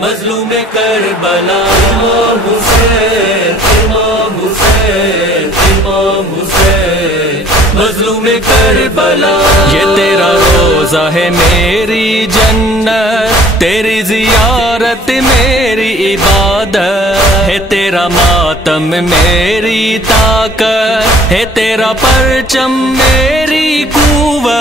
مظلوم کربلا امام حسین امام حسین امام حسین مظلوم کربلا یہ تیرا روزہ ہے میری جنت تیری زیارت میری عبادت ہے تیرا ماتم میری طاقت ہے تیرا پرچم میری قوت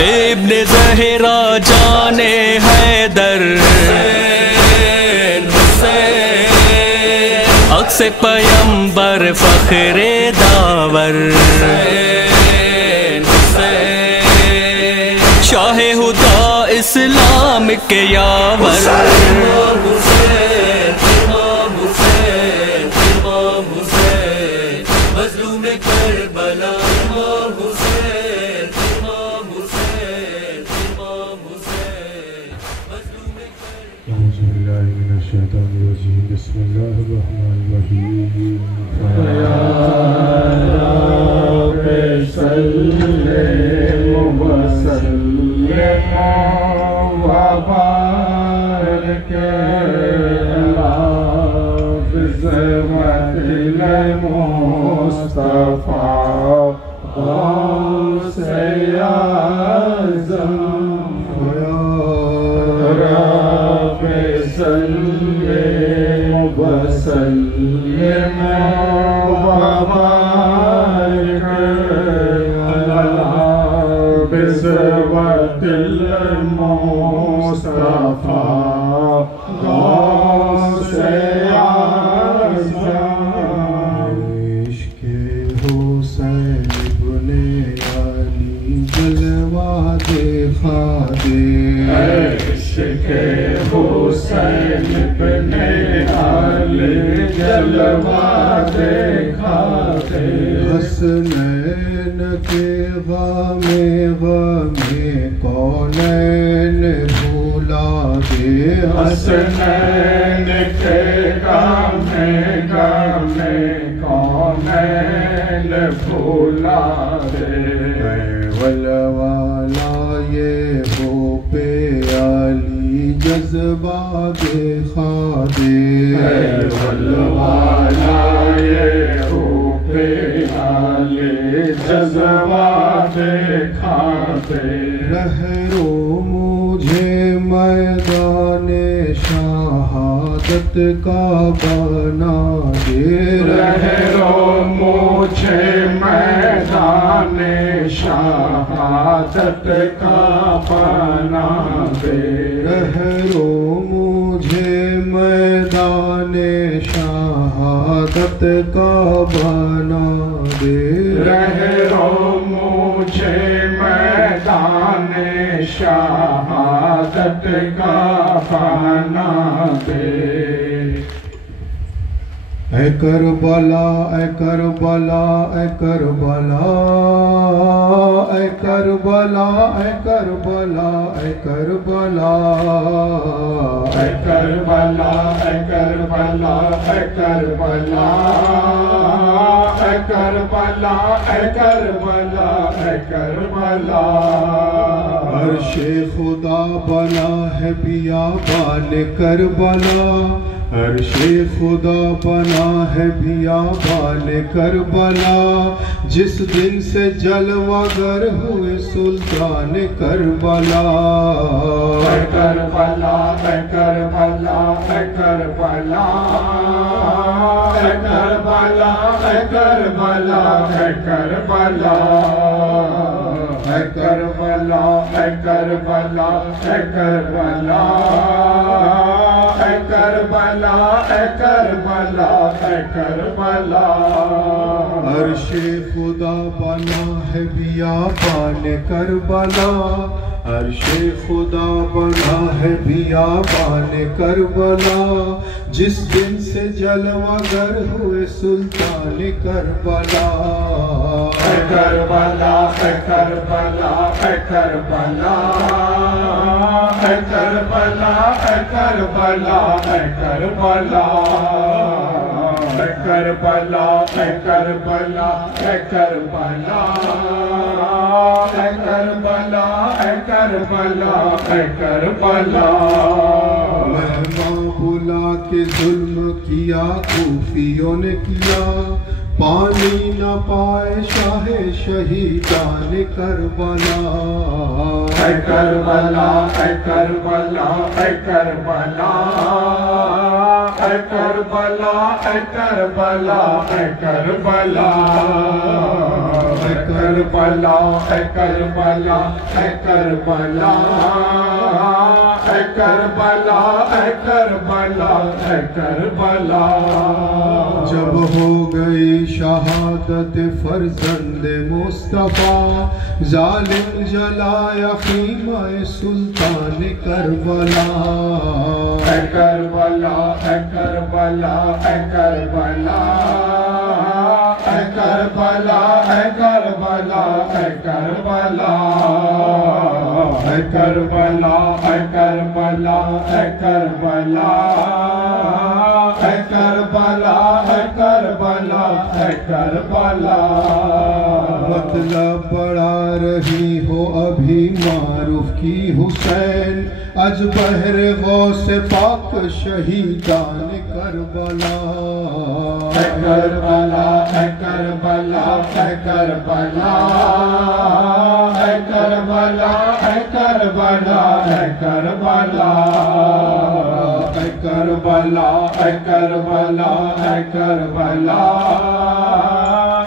ابن زہرا جان حیدر عکس پیمبر فخر داور شاہ ہدا اسلام کے یاور مظلوم کربلا امام حسین امام حسین امام حسین مظلوم کربلا اعوذ باللہ من الشیطان الرجیم بسم اللہ الرحمن الرحیم یا رب صلی وسلم وبارک علی بذمة المصطفى غوث اعظم یا رب صلی وسلم وبارک علی بذمة المصطفى غوث اعظم عشق حسین ابن علی جلوہ دکھا دے عشق حسین ابن علی جلوہ دکھا دے حسنین کے غم کونین بھولا دے حسنین کے غم کونین بھولا دے ولوالا یہ ہو پہ علی جذبہ دکھا دے ولوالا یہ ہو پہ علی جذبہ دکھا دے رہرو مجھے میدان شہادت کا بنا دے رہرو مجھے میدان شہادت کا بنا دے رہرو مجھے میدان شہادت کا بنا دے رہرو مجھے میدان شہادت کا بنا دے اے کربلا اے کربلا اے کربلا اے کربلا اے کربلا اے کربلا اے کربلا اے کربلا اے کربلا اے کربلا اے کربلا اے کربلا عرش خدا بنا ہے بیابان کربلا عرش خدا بنا ہے بیابان کربلا جس دن سے جلوہ گر ہوئے سلطان کربلا اے کربلا اے کربلا اے کربلا اے کربلا اے کربلا اے کربلا اے کربلا اے کربلا اے کربلا اے کربلا اے کربلا اے کربلا عرش خدا بنا ہے بیابان کربلا عرش خدا بنا ہے بیابان کربلا جس دن سے جلوہ گر ہوئے سلطان کربلا اے کربلا اے کربلا اے کربلا اے کربلا اے کربلا اے کربلا اے کربلا اے کربلا اے کربلا اے کربلا اے کربلا اے کربلا مہماں بلا کے ظلم کیا کوفیوں نے کیا پانی نہ پائے شاہ شہیدان کربلا اے کربلا اے کربلا اے کربلا اے کربلا اے کربلا اے کربلا اے کربلا اے کربلا اے کربلا اے کربلا اے کربلا اے کربلا جب ہو گئی شہادت فرزند مصطفیٰ ظالم جلایا خیمہ سلطان کربلا اے کربلا اے کربلا اے کربلا اے کربلا اے کربلا اے کربلا اے کربلا اے کربلا اے کربلا اے کربلا اے کربلا اے کربلا مطلب بڑھا رہی ہو ابھی معروف کی حسین اج بحر غوث پاک شہیدان کربلا اے کربلا اے کربلا اے کربلا اے کربلا اے کربلا اے کربلا اے کربلا اے کربلا اے کربلا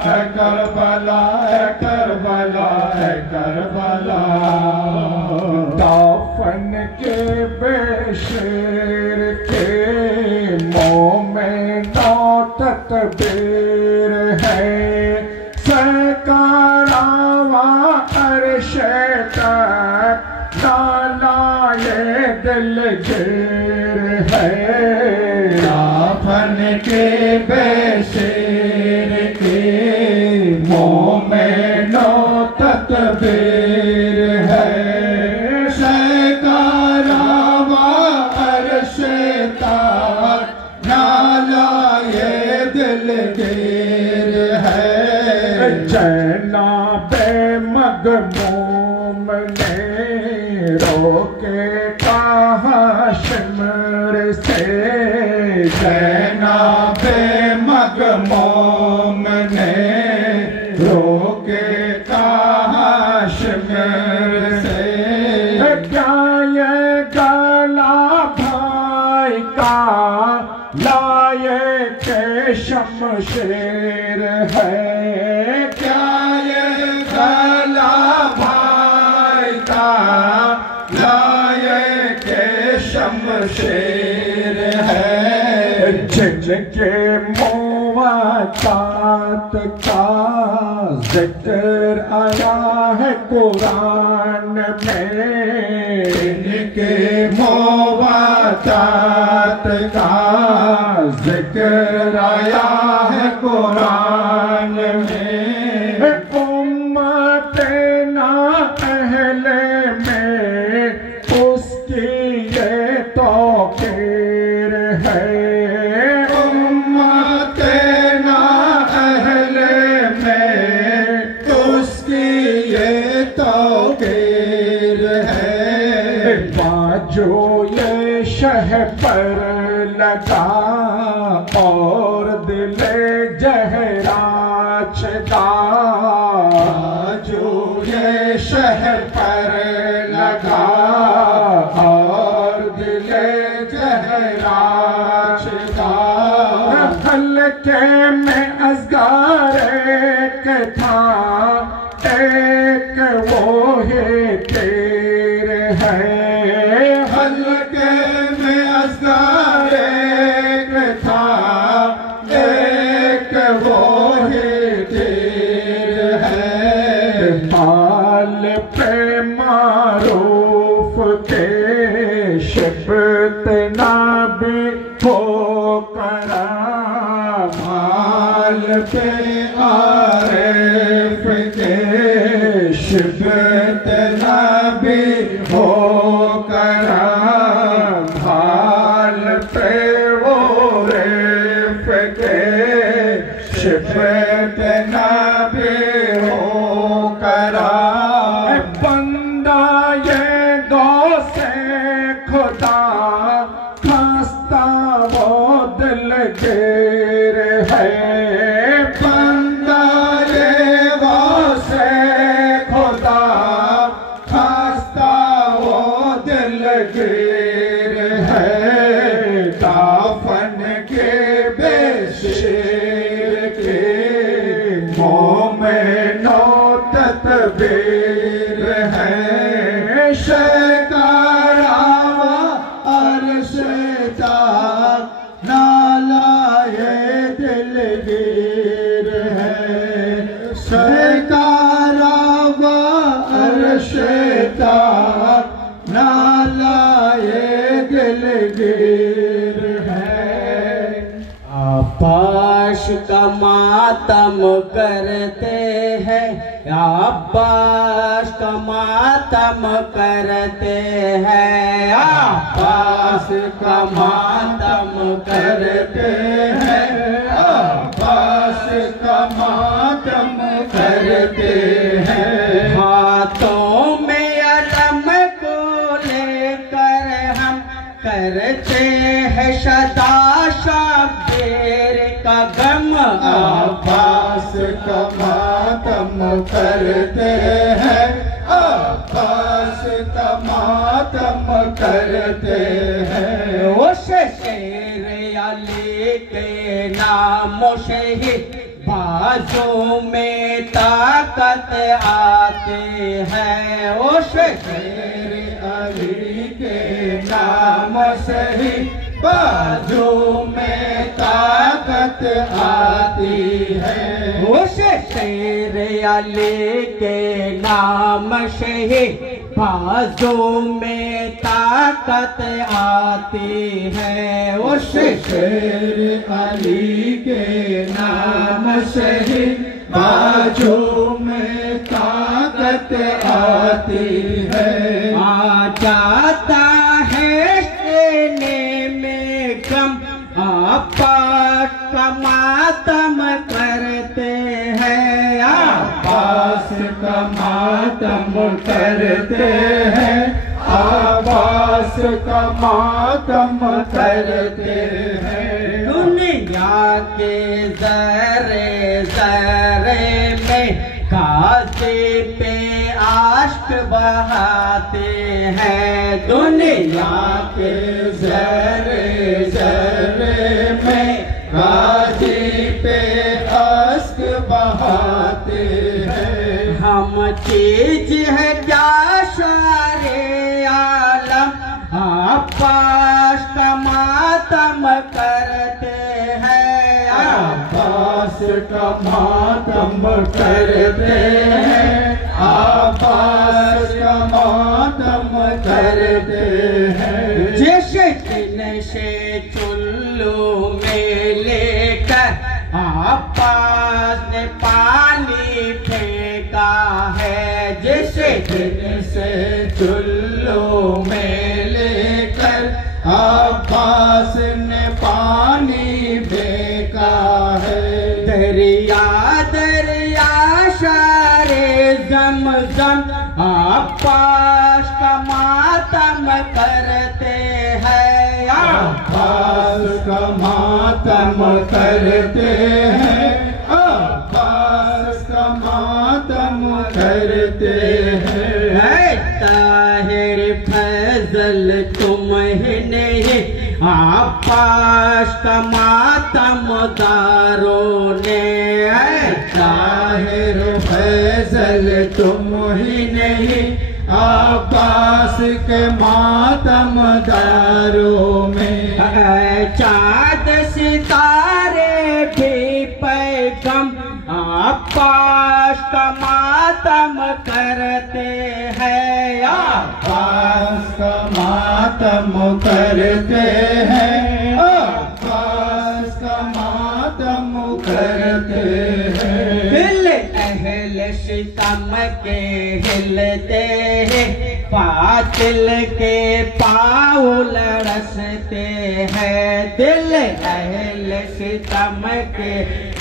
اے کربلا اے کربلا اے کربلا دفن کے بے شیر کے مومن تکبیر ہے سرکارا عرش تک لالائے دل گیر ہے دفن کے بے شیر کے مومن تکبیر ہے جناب مغموم نے روکے کہا شمر سے جناب مغموم نے روکے کہا شمر سے کیا یہ گلا بھائی کا لائے کے شمشیر ہے کیا یہ گلا بھائی کا لائے کے شمشیر ہے جن کے مواتات کا ذکر آیا ہے قرآن میں ان کے مواتات کا ذکر آیا ہے قرآن میں امت نا اہل میں اس کی یہ توقیر ہے امت نا اہل میں اس کی یہ توقیر ہے باجو یہ شہ پر لگا اور دل جہراچ دا جو یہ شہر پر لگا اور دل جہراچ دا حلقے میں ازگار ایک تھا ایک وہی تیر ہے حلقے میں ازگار ایک تھا ایک وہی تیر ہے مال پہ معروف کے شبت نبی ہو کرا مال پہ عارف کے شبت نبی ہو کرا مال پہ وہ رف کے नबी हो करा बंदा ये गौ से खुदा खस्ता वो दिलगीर है बंदा ये गौ से खुदा खस्ता वो दिलगीर है दाफन के बेशेर के मोमिनो तदबीर है शकारावा अर्श ताक नालाए दिलगीर है शकारावा अर्श ताक नालाए दिलगीर है अब्बास का मातम करते हैं अब्बास का मातम करते हैं अब्बास का मातम करते हैं अब्बास का मातम करते हैं हाथों में अलम को लेकर हम करते हैं सदा शब्बीर का गम अब्बास का मातम करते हैं अब्बास का मातम करते हैं उस शेर अली के नामों से ही बाजू में ताकत आती है उस शेर अली के नाम से ही बाजू में ताकत आती है उस शेर अली के नाम से ही बाजू में ताकत आती है उस शेर अली के नाम से ही बाजू में ताकत आती है आ जाता है सीने में गम अब्बास का मातम करते हैं अब्बास का मातम करते हैं अब्बास का मातम करते हैं दुनिया के ज़र्रे ज़र्रे में गाज़ी पे आश्क बहाते हैं दुनिया के ज़र्रे ज़र्रे में गाज़ी पे आश्क बहाते हैं हम चीज है क्या सारे आलम अब्बास का मातम करते हैं अब्बास का मातम करते हैं अब्बास का मातम करते हैं जिस दिन से चुल्लू में लेकर अब्बास ने पानी फेंका है जिस दिन से चुल्लू में लेकर अब्बास ने पानी फेंका है दरिया दरिया सारे ज़मज़म अब्बास का मातम करते हैं अब्बास का मातम करते हैं अब्बास का मातम करते हैं ताहिर फजल तुम ही नहीं अब्बास का मातम दारों ने ताहिर फैजल तुम ही नहीं अब्बास के मातमदारों में चाँद सितारे भी पैगम अब्बास का मातम करते हैं अब्बास का मातम करते हैं अब्बास का मातम करते हैं दिल अहल सितम के हिलते हैं बातिल के पाँव लड़सते हैं दिल अहल सितम के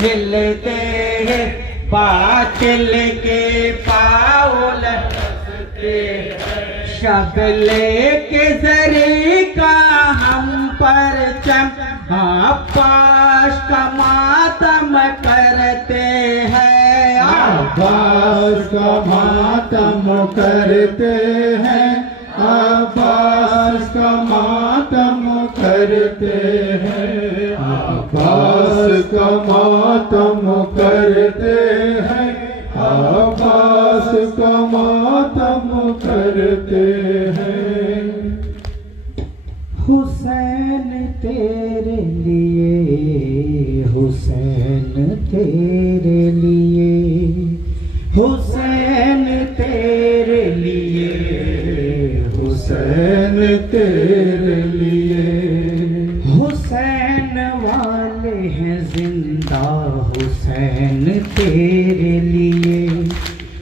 ہلتے ہیں باطل کے پاؤں لٹکتے ہیں شبلے کے ذریعے کا ہم پرچم عباس کا ماتم کرتے ہیں عباس کا ماتم کرتے ہیں عباس کا ماتم کرتے ہیں عباس کا ماتم کرتے ہیں عباس کا ماتم کرتے ہیں حسین تیرے لیے حسین تیرے لیے حسین تیرے لیے حسین تیرے لیے حسین والے ہیں زندہ حسین تیرے لیے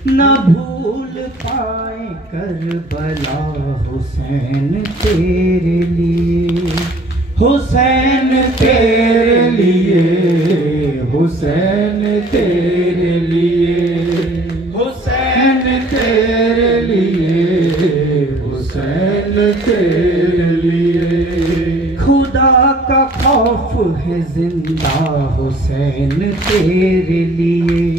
نہ بھول پائے کربلا حسین تیرے لیے حسین تیرے لیے حسین تیرے لیے حسین تیرے لیے حسین تیرے لیے خدا کا خوف ہے زندہ حسین تیرے لیے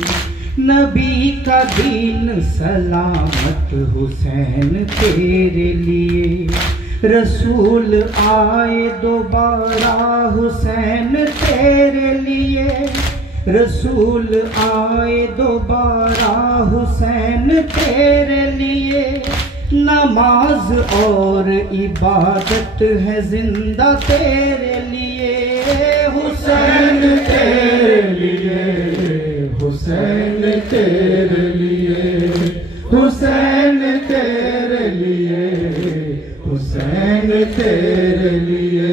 نبی کا دین سلامت حسین تیرے لیے رسول آئے دوبارہ حسین تیرے لیے رسول آئے دوبارہ حسین تیرے لیے نماز اور عبادت ہے زندہ تیرے لیے حسین تیرے لیے حسین تیرے لیے حسین تیرے لیے حسین تیرے لیے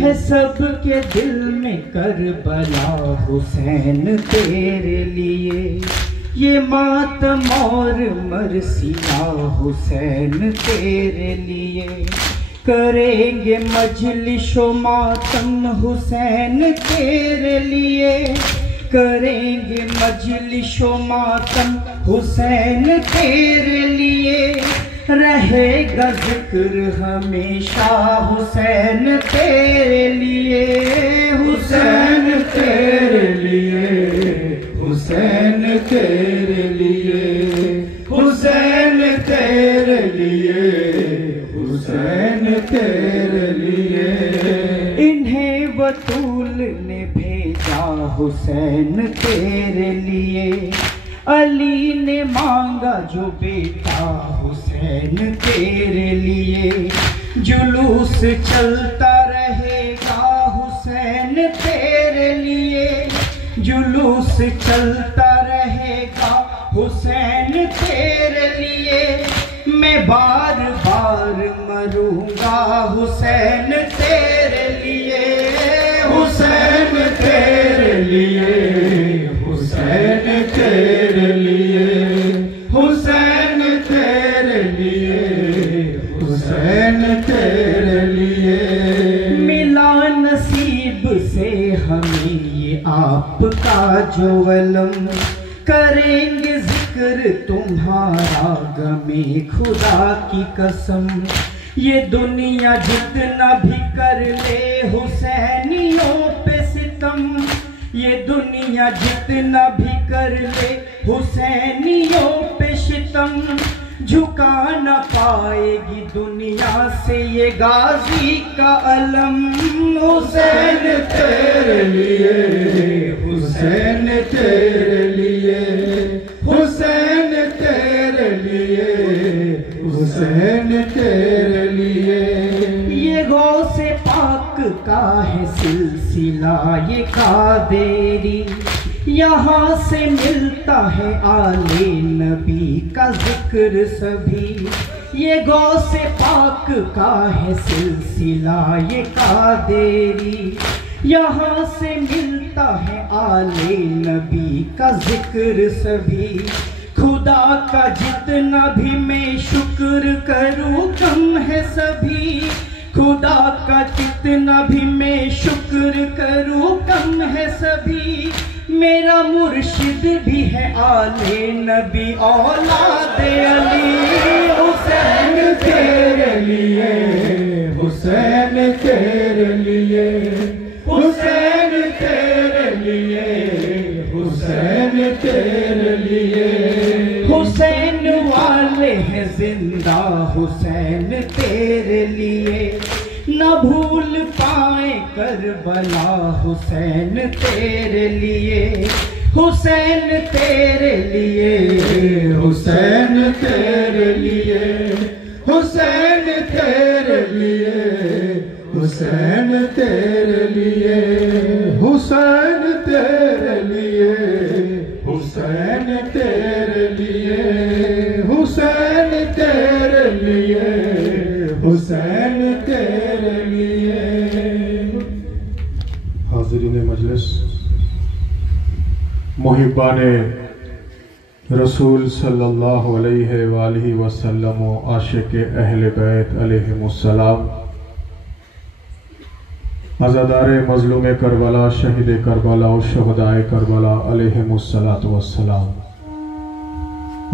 ہے سب کے دل میں کربلا حسین تیرے لیے یہ ماتم اور مرثیہ حسین تیرے لیے کریں گے مجلس و ماتم حسین تیرے لیے کریں گے مجلس و ماتم حسین تیرے لیے رہے گا ذکر ہمیشہ حسین تیرے لیے حسین تیرے لیے حسین تیرے لیے حسین تیرے لیے حسین تیرے لیے انہیں بطول نے بھیجا حسین تیرے لیے علی نے مانگا جو بیٹا حسین تیرے لیے جلوس چلتا رہے گا حسین تیرے لیے جلوس چلتا رہے گا حسین تیرے لیے میں بار بار مروں گا حسین تیرے لیے حسین تیرے لیے حسین تیرے لیے حسین تیرے لیے حسین تیرے لیے ملا نصیب سے ہمیں یہ آپ کا جو علم کریں گے ذکر تمہارا غم خدا کی قسم یہ دنیا جتنا بھی کر لے حسینیوں پہ ستم یہ دنیا جتنا بھی کر لے حسینیوں پہ ستم جھکا نہ پائے گی دنیا سے یہ غازی کا علم حسین تیرے لیے حسین تیرے لیے حسین تیرے لیے حسین تیرے لیے یہ غوث پاک کا ہے سلسلہ یہ قادری یہاں سے ملتا ہے آل نبی کا ذکر سبھی یہ غوث پاک کا ہے سلسلہ یہ قادری یہاں سے ملتا ہے آل نبی کا ذکر سبھی خدا کا جتنا بھی میں شکر کروں کم ہے سبھی خدا کا جتنا بھی میں شکر کروں کم ہے سبھی मेरा मुर्शिद भी है आले नबी औलाद अली। हुसैन तेरे लिए, हुसैन तेरे लिए, हुसैन तेरे लिए, हुसैन तेरे लिए। हुसैन वाले हैं जिंदा हुसैन तेरे लिए, न भूल पाए करबला हुसैन तेरे लिए। हुसैन तेरे लिए, हुसैन तेरे लिए, हुसैन तेरे लिए, हुसैन तेरे लिए, हुसैन तेरे लिए, हुसैन तेरे लिए, हुसैन तेरे लिए, हुसैन तेरे लिए। हाज़रीन मजलिस, मुहिब्बाने रसूल सल्लल्लाहु अलैहि वसल्लम व आशिक़े अहले बैत अलैहिमुस्सलाम, अज़ादारे मज़लूम करबला, शहीद करबला और शहदाए करबला अलैहिमुस्सलातु वस्सलाम,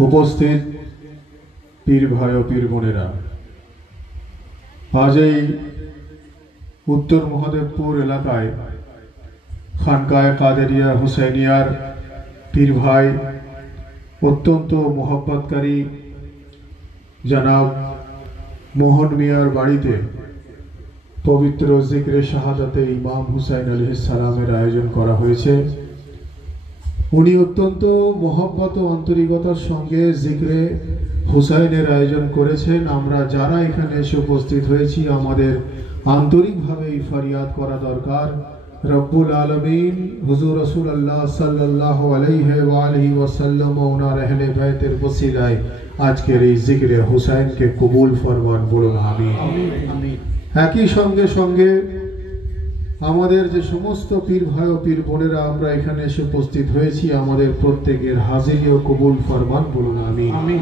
उपस्थित पीर भाई और पीर बोनेरा, आज उत्तर महादेवपुर एलाकाय खानकाए कादेरिया हुसैनियार पीर भाई अत्यंत मोहब्बतकारी जनाब मोहन मियार बाड़ीते पवित्र जिक्रे शाहादाते इमाम हुसैन अलैहिस सालामेर आयोजन करा हয়েছে। उनी अत्यंत मोहब्बत और आंतरिकतार संगे जिक्रे हुसैनेर आयोजन करेছেন। আমরা যারা এখানে এসে উপস্থিত হয়েছি আমাদের আন্তরিকভাবে ফরিয়াদ করা দরকার, रब्बुल आलमीन हुजूर रसूलुल्लाह सल्लल्लाहु अलैहि व आलिहि वसल्लम उनार अहले बैतेर वसीलाय आजकेर এই जिक्रे हुसैन के कबूल फरमान, बोलুন आमीन आमीन। একই সঙ্গে সঙ্গে আমাদের যে সমস্ত পীর ভাই ও পীর বোনেরা আমরা এখানে এসে উপস্থিত হয়েছি আমাদের প্রত্যেকের হাজিরি ও কবুল ফরমান, বলুন আমিন আমিন।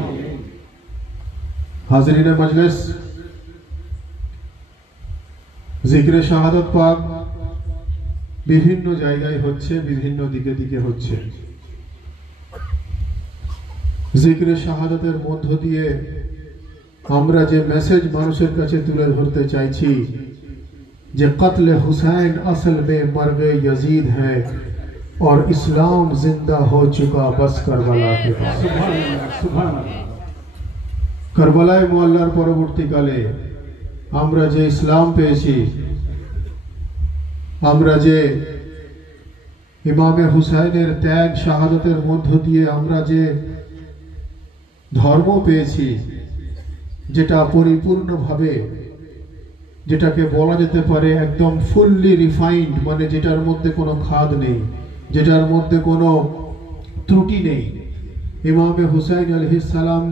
হাজিরিন মজলিস, জিকরে শাহাদাত পাক বিভিন্ন জায়গায় হচ্ছে, বিভিন্ন দিকে দিকে হচ্ছে। জিকরে শাহাদাতের মধ্য দিয়ে আমরা যে মেসেজ মানুষের কাছে তুলে ধরতে চাইছি যে কতলে হুসैन असल में मर्ग यजीद है और इस्लाम जिंदा हो चुका बस करबला के पास। करबलाय मोहल्लार परवर्तीकाले আমরা যে ইসলাম পেয়েছি, আমরা যে ইমামে হুসাইনের ত্যাগ শাহাদাতের মধ্য দিয়ে আমরা যে ধর্ম পেয়েছি, যেটা পরিপূর্ণভাবে, যেটাকে বলা যেতে পারে একদম ফুললি রিফাইন্ড, মানে যেটার মধ্যে কোনো খাদ নেই, যেটার মধ্যে কোনো ত্রুটি নেই। ইমামে হুসাইন আলাইহিস সালাম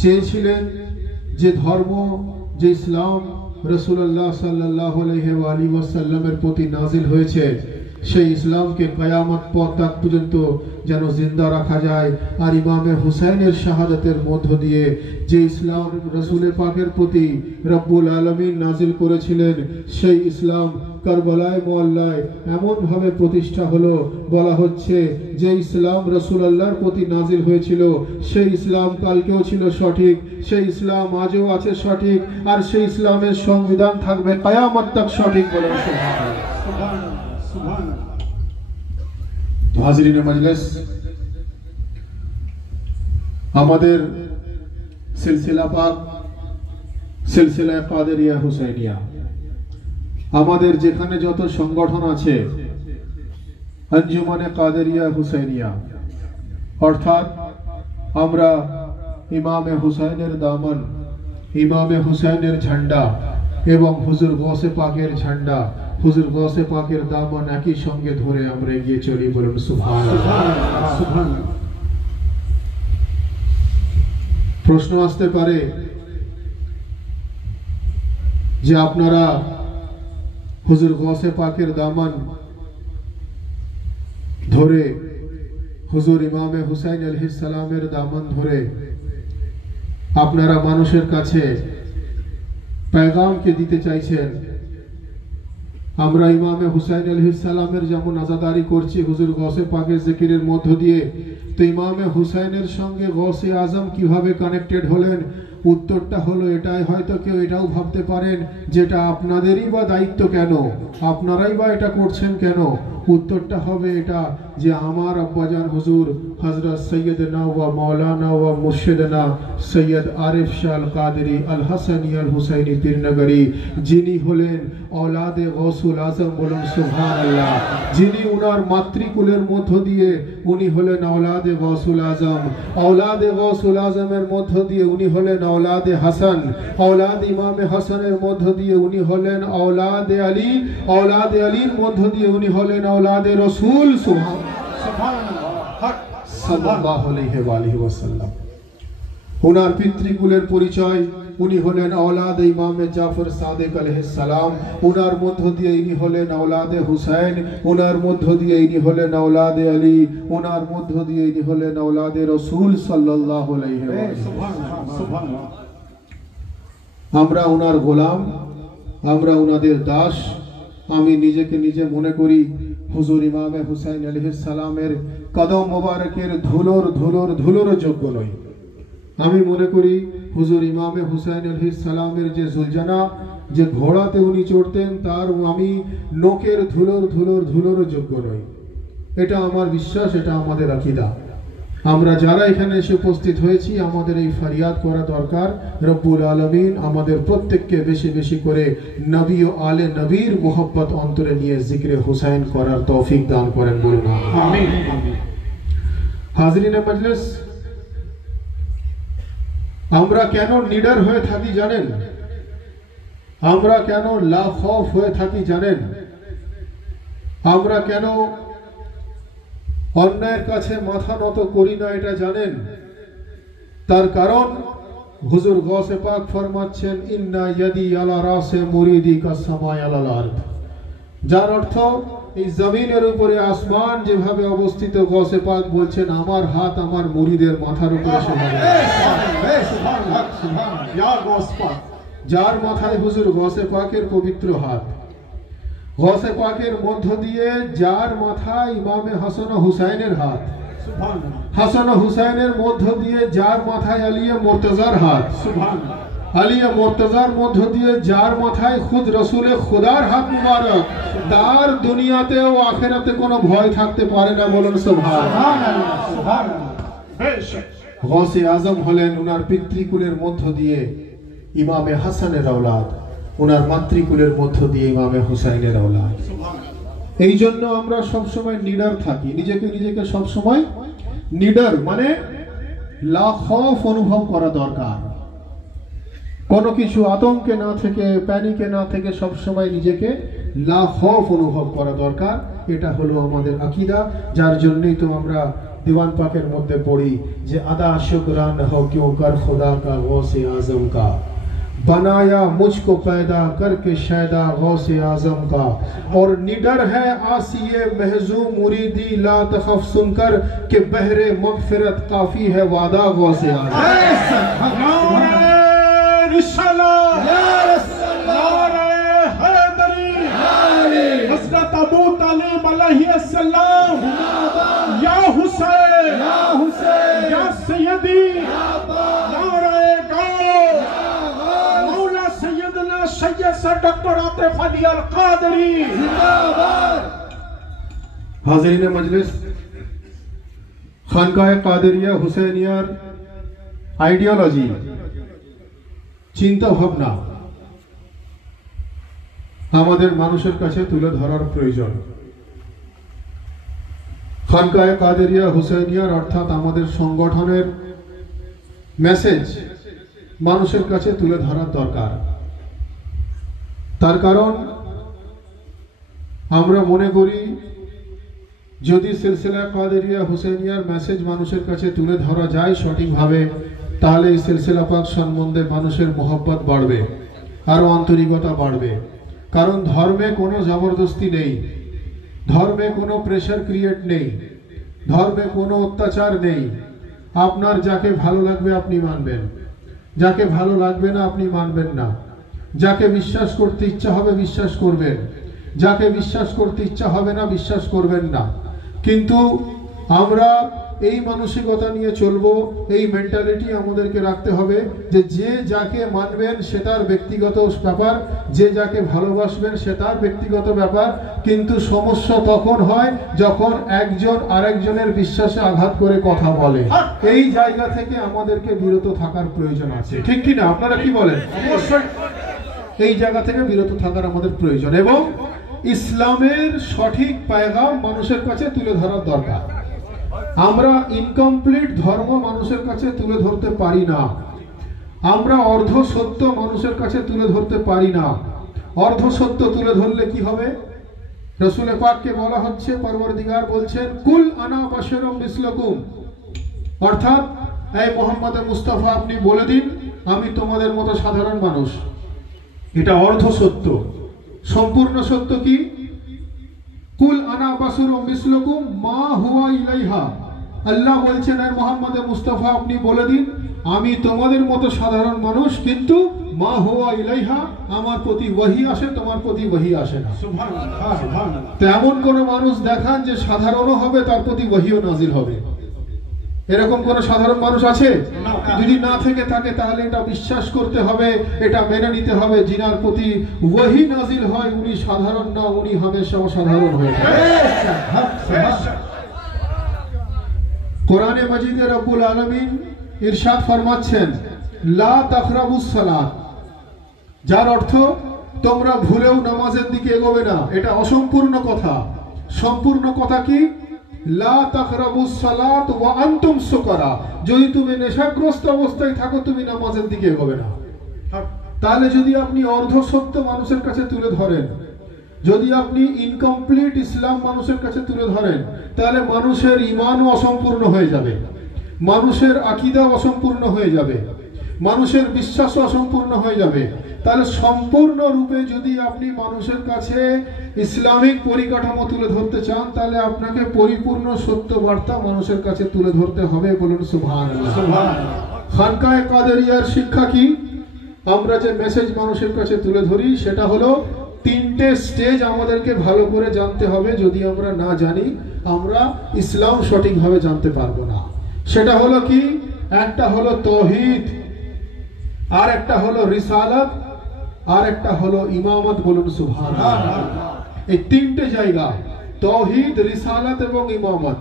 চেয়েছিলেন যে ধর্ম, যে ইসলাম রাসূলুল্লাহ সাল্লাল্লাহু আলাইহি ওয়া আলিহি ওয়াসাল্লামের প্রতি নাজিল হয়েছে, সেই ইসলামকে কিয়ামত তক পর্যন্ত যেন জিন্দা রাখা যায়। আর ইমামে হুসাইনের শাহাদাতের মধ্য দিয়ে যে ইসলাম রাসূল পাকের প্রতি রব্বুল আলামিন নাজিল করেছিলেন, সেই ইসলাম কারবালায় মোয়াল্লায় এমন ভাবে প্রতিষ্ঠা হলো, বলা হচ্ছে যে ইসলাম রাসূলুল্লাহর প্রতি নাজিল হয়েছিল সেই ইসলাম কালকেও ছিল সঠিক, সেই ইসলাম আজও আছে সঠিক, আর সেই ইসলামের সংবিধান থাকবে কিয়ামত তক সঠিক। বলেন সুবহানাল্লাহ সুবহানাল্লাহ। হাজিরিন মজলিস, আমাদের সিলসিলা পাক সিলসিলা কাদেরিয়া হুসাইনিয়া, আমাদের যেখানে যত সংগঠন আছে আঞ্জুমানে কাদেরিয়া হুসাইনিয়া, অর্থাৎ আমরা ইমামে হুসাইনের দামন, ইমামে হুসাইনের ঝান্ডা এবং হুজুর গৌসে পাকের ঝান্ডা, হুজুর গৌসে পাকের দামন একই সঙ্গে ধরে আমরা এগিয়ে চলি। বলুন সুবহানাল্লাহ সুবহানাল্লাহ। প্রশ্ন আসতে পারে যে আপনারা হুজুর গৌসে পাকের দামন ধরে, হুজুর ইমামে হুসাইন আলাইহিস সালামের দামন ধরে আপনারা মানুষের কাছে पैगाम के दीते चाइছেন, আমরা ইমামে হুসাইন আলাইহিস সালামের যেমন আযাদারি করছি হুজুর গৌসে পাকের জিকিরের মধ্য দিয়ে, তো ইমামে হুসাইনের সঙ্গে গৌসে আজম কিভাবে কানেক্টেড হলেন? উত্তরটা হলো এটাই। হয়তো কেউ এটাও ভাবতে পারেন যেটা আপনাদেরই বা দায়িত্ব কেন, আপনারাই বা এটা করছেন কেন? উত্তরটা হবে এটা যে আমার আব্বাজান হুজুর হযরত সৈয়দনা ওয়া মাওলানা ওয়া মুর্শিদনা সৈয়দ আরিফ শাহ আল কাদেরী আল হাসানী আল হুসাইনী পীরনগরী, যিনি হলেন औलादे গৌসুল আজম, বলুন সুবহানাল্লাহ। যিনি উনার মাতৃকুলের মধ্য দিয়ে উনি হলেন औलादे গৌসুল আজম, औलादे গৌসুল আজমের মধ্য দিয়ে উনি হলেন औलादे হাসান, औलाद ইমামে হাসানের মধ্য দিয়ে উনি হলেন औलादे আলী, औलादे আলীর মধ্য দিয়ে উনি হলেন औलादे রাসূল সাল্লাল্লাহু আলাইহি ওয়াসাল্লাম। উনার পিতৃকুলের পরিচয়, উনি হলেন औलादे ইমামে জাফর সাদিক আলাইহিস সালাম, উনার মধ্য দিয়ে ইনি হলেন औलादे হুসাইন, উনার মধ্য দিয়ে ইনি হলেন औलादे আলী, উনার মধ্য দিয়ে ইনি হলেন औलादे রাসূল সাল্লাল্লাহু আলাইহি ওয়াসাল্লাম। আমরা উনার গোলাম, আমরা উনাদের দাস। আমি নিজেকে নিজে মনে করি হুজুর ইমামে হুসাইন আলাইহিস সালামের কদম মোবারকের ধুলোর ধুলোর ধুলোর যোগ্য নই। আমি মনে করি হুজুর ইমামে হুসাইন আলাইহিস সালামের যে জুলজানা, যে ঘোড়াতে উনি চড়তেন, তার আমি নোকের ধুলোর ধুলোর ধুলোর যোগ্য নই। এটা আমার বিশ্বাস, এটা আমাদের আকীদা। আমরা যারা এখানে এসে উপস্থিত হয়েছি, আমাদের এই ফরিয়াদ করা দরকার, রব্বুল আলামিন আমাদের প্রত্যেককে বেশি বেশি করে নবী ও আলে নবীর মোহব্বত অন্তরে নিয়ে জিক্রে হুসাইন করার তৌফিক দান করেন, বলুন আমিন। হাজরিনে মজলিস, আমরা কেন নিডর হয়ে থাকি জানেন? আমরা কেন লা খৌফ হয়ে থাকি জানেন? আমরা কেন অন্যায়ের কাছে মাথা নত করি না এটা জানেন? তার কারণ হুজুর গৌসে পাক ফরমাচ্ছেন, ইন্না ইয়াদি আলা রাসে মুরিদি কাসসামাই আলাল আরদ। যার অর্থ এই জমিনের উপরে আসমান যেভাবে অবস্থিত, গৌসে পাক বলছেন আমার হাত আমার মুরিদের মাথার উপরে সমান। যার মাথায় হুজুর গৌসে পাকের পবিত্র হাত, গৌসে পাকের মধ্য দিয়ে যার মাথায় ইমামে হাসান ও হুসাইনের হাত, হাসান ও হুসাইনের মধ্য দিয়ে যার মাথায় আলিয়ে মুর্তজার হাত, আলিয়ে মুর্তজার মধ্য দিয়ে যার মাথায় খুদ রসুলে খুদার হাত মুবারক, তার দুনিয়াতে ও আখিরাতে কোনো ভয় থাকতে পারে না, বলুন সুবহানাল্লাহ। গৌসে আজম হলেন উনার পিতৃকুলের মধ্য দিয়ে ইমামে হাসানের औलाद, উনার মাতৃকুলের মধ্য দিয়ে ইমামে হুসাইনের औलाद। এই জন্য আমরা সবসময় নিডর থাকি, নিজেকে সবসময় নিডর মানে লা খৌফ অনুভব করা দরকার। কোনো কিছু আতঙ্কে না থেকে, প্যানিকে না থেকে সবসময় নিজেকে লা খৌফ অনুভব করা দরকার। এটা হলো আমাদের আকীদা। যার জন্যই তো আমরা दीवान पाकेर मध्य पढ़ी जे अदा शुक्रान हो क्यों कर खुदा का गौसे आजम का, बनाया मुझको पैदा करके शैदा गौसे आजम का, और निडर है आसिये महजूम मुरीदी ला तखफ सुनकर कि बहरे मगफिरत काफी है वादा गौसे आजम। हज़रत अबू तालिब अलैहिस्सलाम, या हुसैन या सैयदी, नारे गाओ मौला सैयदना सैयद सर डॉक्टर आतिफ अली अल कादरी जिंदाबाद। हाज़रीन मजलिस, खानकाह कादरिया हुसैनियार आइडियोलॉजी, चिंता भावना আমাদের মানুষের কাছে তুলে ধরার প্রয়োজন। খানকায়ে কাদেরিয়া হুসাইনিয়ার অর্থাৎ আমাদের সংগঠনের মেসেজ মানুষের কাছে তুলে ধরার দরকার। তার কারণ আমরা মনে করি যদি সিলসিলা কাদেরিয়া হুসাইনিয়ার মেসেজ মানুষের কাছে তুলে ধরা যায় সঠিকভাবে, তাহলে এই সিলসিলা পাক সম্বন্ধে মানুষের মহব্বত বাড়বে, আরো আন্তরিকতা বাড়বে। কারণ ধর্মে কোনো জবরদস্তি নেই, ধর্মে কোনো প্রেশার ক্রিয়েট নেই, ধর্মে কোনো অত্যাচার নেই। আপনার যাকে ভালো লাগবে আপনি মানবেন, যাকে ভালো লাগবে না আপনি মানবেন না, যাকে বিশ্বাস করতে ইচ্ছা হবে বিশ্বাস করবেন। যাকে বিশ্বাস করতে ইচ্ছা হবে না বিশ্বাস করবেন না, কিন্তু আমরা এই মানসিকতা নিয়ে চলবো, এই মেন্টালিটি আমাদেরকে রাখতে হবে যে যে যাকে মানবেন সে তার ব্যক্তিগত ব্যাপার, যে যাকে ভালোবাসবেন সে তার ব্যক্তিগত ব্যাপার, কিন্তু সমস্যা তখন হয় যখন একজন আরেকজনের বিশ্বাসে আঘাত করে কথা বলে। এই জায়গা থেকে আমাদেরকে বিরত থাকার প্রয়োজন আছে, ঠিক কি না? আপনারা কি বলেন? অবশ্যই এই জায়গা থেকে বিরত থাকার আমাদের প্রয়োজন, এবং ইসলামের সঠিক পায়গাম মানুষের কাছে তুলে ধরার দরকার। আমরা ইনকমপ্লিট ধর্ম মানুষের কাছে তুলে ধরতে পারি না, আমরা অর্ধ সত্য মানুষের কাছে তুলে ধরতে পারি না। অর্ধ সত্য তুলে ধরলে কি হবে? রাসূল পাককে বলা হচ্ছে, পরওয়ারদিগার বলছেন কুল আনা বাশারুম মিসলুকুম, অর্থাৎ এই মুহাম্মদ মুস্তাফা আপনি বলে দিন আমি তোমাদের মতো সাধারণ মানুষ। এটা অর্ধ সত্য। সম্পূর্ণ সত্য কি? কুল আনা বাশারুম মিসলুকুম মা হুয়া ইলাইহা, আল্লাহ বলছেন হে মুহাম্মদ মুস্তাফা আপনি বলে দিন আমি তোমাদের মতো সাধারণ মানুষ, কিন্তু মা হুয়া ইলাইহা, আমার প্রতি ওহী আসে, তোমার প্রতি ওহী আসে না। সুবহানাল্লাহ, সুবহানাল্লাহ। তো এমন কোন মানুষ দেখান যে সাধারণও হবে তার প্রতি ওহীও নাজিল হবে, এরকম কোন সাধারণ মানুষ আছে? যদি না থেকে থাকে তাহলে এটা বিশ্বাস করতে হবে, এটা মেনে নিতে হবে, যিনার প্রতি ওহী নাজিল হয় উনি সাধারণ না, উনি হামেশা অসাধারণ হয়ে থাকে। কোরআনে মাজিদে রব্বুল আলামিন ইরশাদ ফরমাচ্ছেন লা তাকরাবুস সালাত, যার অর্থ তোমরা ভুলেও নামাজের দিকে এগোবে না। এটা অসম্পূর্ণ কথা। সম্পূর্ণ কথা কি? লা তাকরাবুস সালাত ওয়া আনতুম সুকারা, যদি তুমি নেশাগ্রস্ত অবস্থায় থাকো তুমি নামাজের দিকে এগোবে না। তাহলে যদি আপনি অর্ধ সত্য মানুষের কাছে তুলে ধরেন, যদি আপনি ইনকমপ্লিট ইসলাম মানুষের কাছে তুলে ধরেন, তাহলে মানুষের ঈমানও অসম্পূর্ণ হয়ে যাবে, মানুষের আকীদা অসম্পূর্ণ হয়ে যাবে, মানুষের বিশ্বাস অসম্পূর্ণ হয়ে যাবে। তাহলে সম্পূর্ণ রূপে যদি আপনি মানুষের কাছে ইসলামিক পরিকাঠামো তুলে ধরতে চান, তাহলে আপনাকে পরিপূর্ণ সত্য বার্তা মানুষের কাছে তুলে ধরতে হবে। বলুন সুবহানাল্লাহ। খানকায়ে কাদেরিয়ার শিক্ষা কি? আমরা যে মেসেজ মানুষের কাছে তুলে ধরি সেটা হলো তিনটে স্টেজ আমাদেরকে ভালো করে জানতে হবে। যদি আমরা না জানি আমরা ইসলাম সঠিকভাবে জানতে পারবো না। সেটা হলো কি? একটা হলো তাওহীদ, আর একটা হলো রিসালাত, আর একটা হলো ইমামত। বলুন সুবহানাল্লাহ। এই তিনটে জায়গা, তাওহীদ, রিসালাত এবং ইমামত,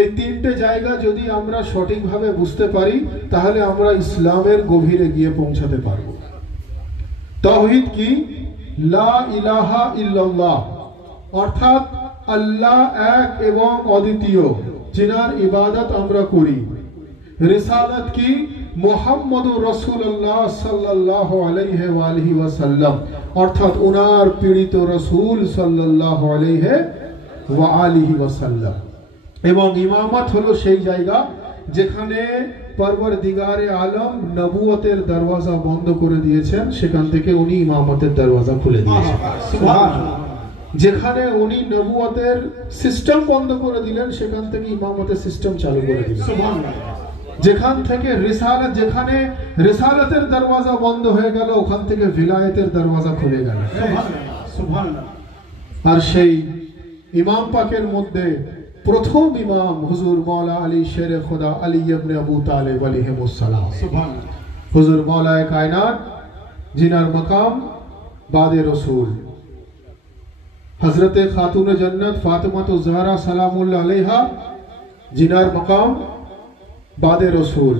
এই তিনটে জায়গা যদি আমরা সঠিকভাবে বুঝতে পারি তাহলে আমরা ইসলামের গভীরে গিয়ে পৌঁছাতে পারব। তাওহীদ কি? লা ইলাহা ইল্লাল্লাহ, অর্থাৎ আল্লাহ এক এবং অদ্বিতীয়, যিনার ইবাদত আমরা করি। রিসালাত কি? মুহাম্মদুর রাসূলুল্লাহ সাল্লাল্লাহু আলাইহি ওয়া আলিহি ওয়াসাল্লাম, অর্থাৎ ওনার পীড়িত রাসূল সাল্লাল্লাহু আলাইহি ওয়া আলিহি ওয়াসাল্লাম। এবং ইমামত হলো সেই জায়গা যেখানে পরওয়ারদিগারে আলম নবুয়তের দরওয়াজা বন্ধ করে দিয়েছেন, সেখান থেকে উনি ইমামতের দরওয়াজা খুলে দিয়েছেন। সুবহানাল্লাহ। যেখানে উনি নবুয়তের সিস্টেম বন্ধ করে দিলেন, সেখান থেকে ইমামতের সিস্টেম চালু করে দিলেন। সুবহানাল্লাহ। যেখান থেকে রিসালাত, যেখানে রিসালাতের দরওয়াজা বন্ধ হয়ে গেল, ওখান থেকে ভিলায়েতের দরওয়াজা খুলে গেল। সুবহানাল্লাহ, সুবহানাল্লাহ। আর সেই ইমাম পাকের মধ্যে প্রথম ইমাম হুজুর মাওলা আলী শেরে খোদা আলী ইবনে আবু তালেব আলাইহিস সালাম। সুবহানাল্লাহ। হুজুর মাওলায়ে কায়নাত, जिनार मकाम बाद रसूल हजरत खातून जन्नत फातिमा तो ज़हरा सलामुल्लाह अलैहा जिनार मकाम बाद रसूल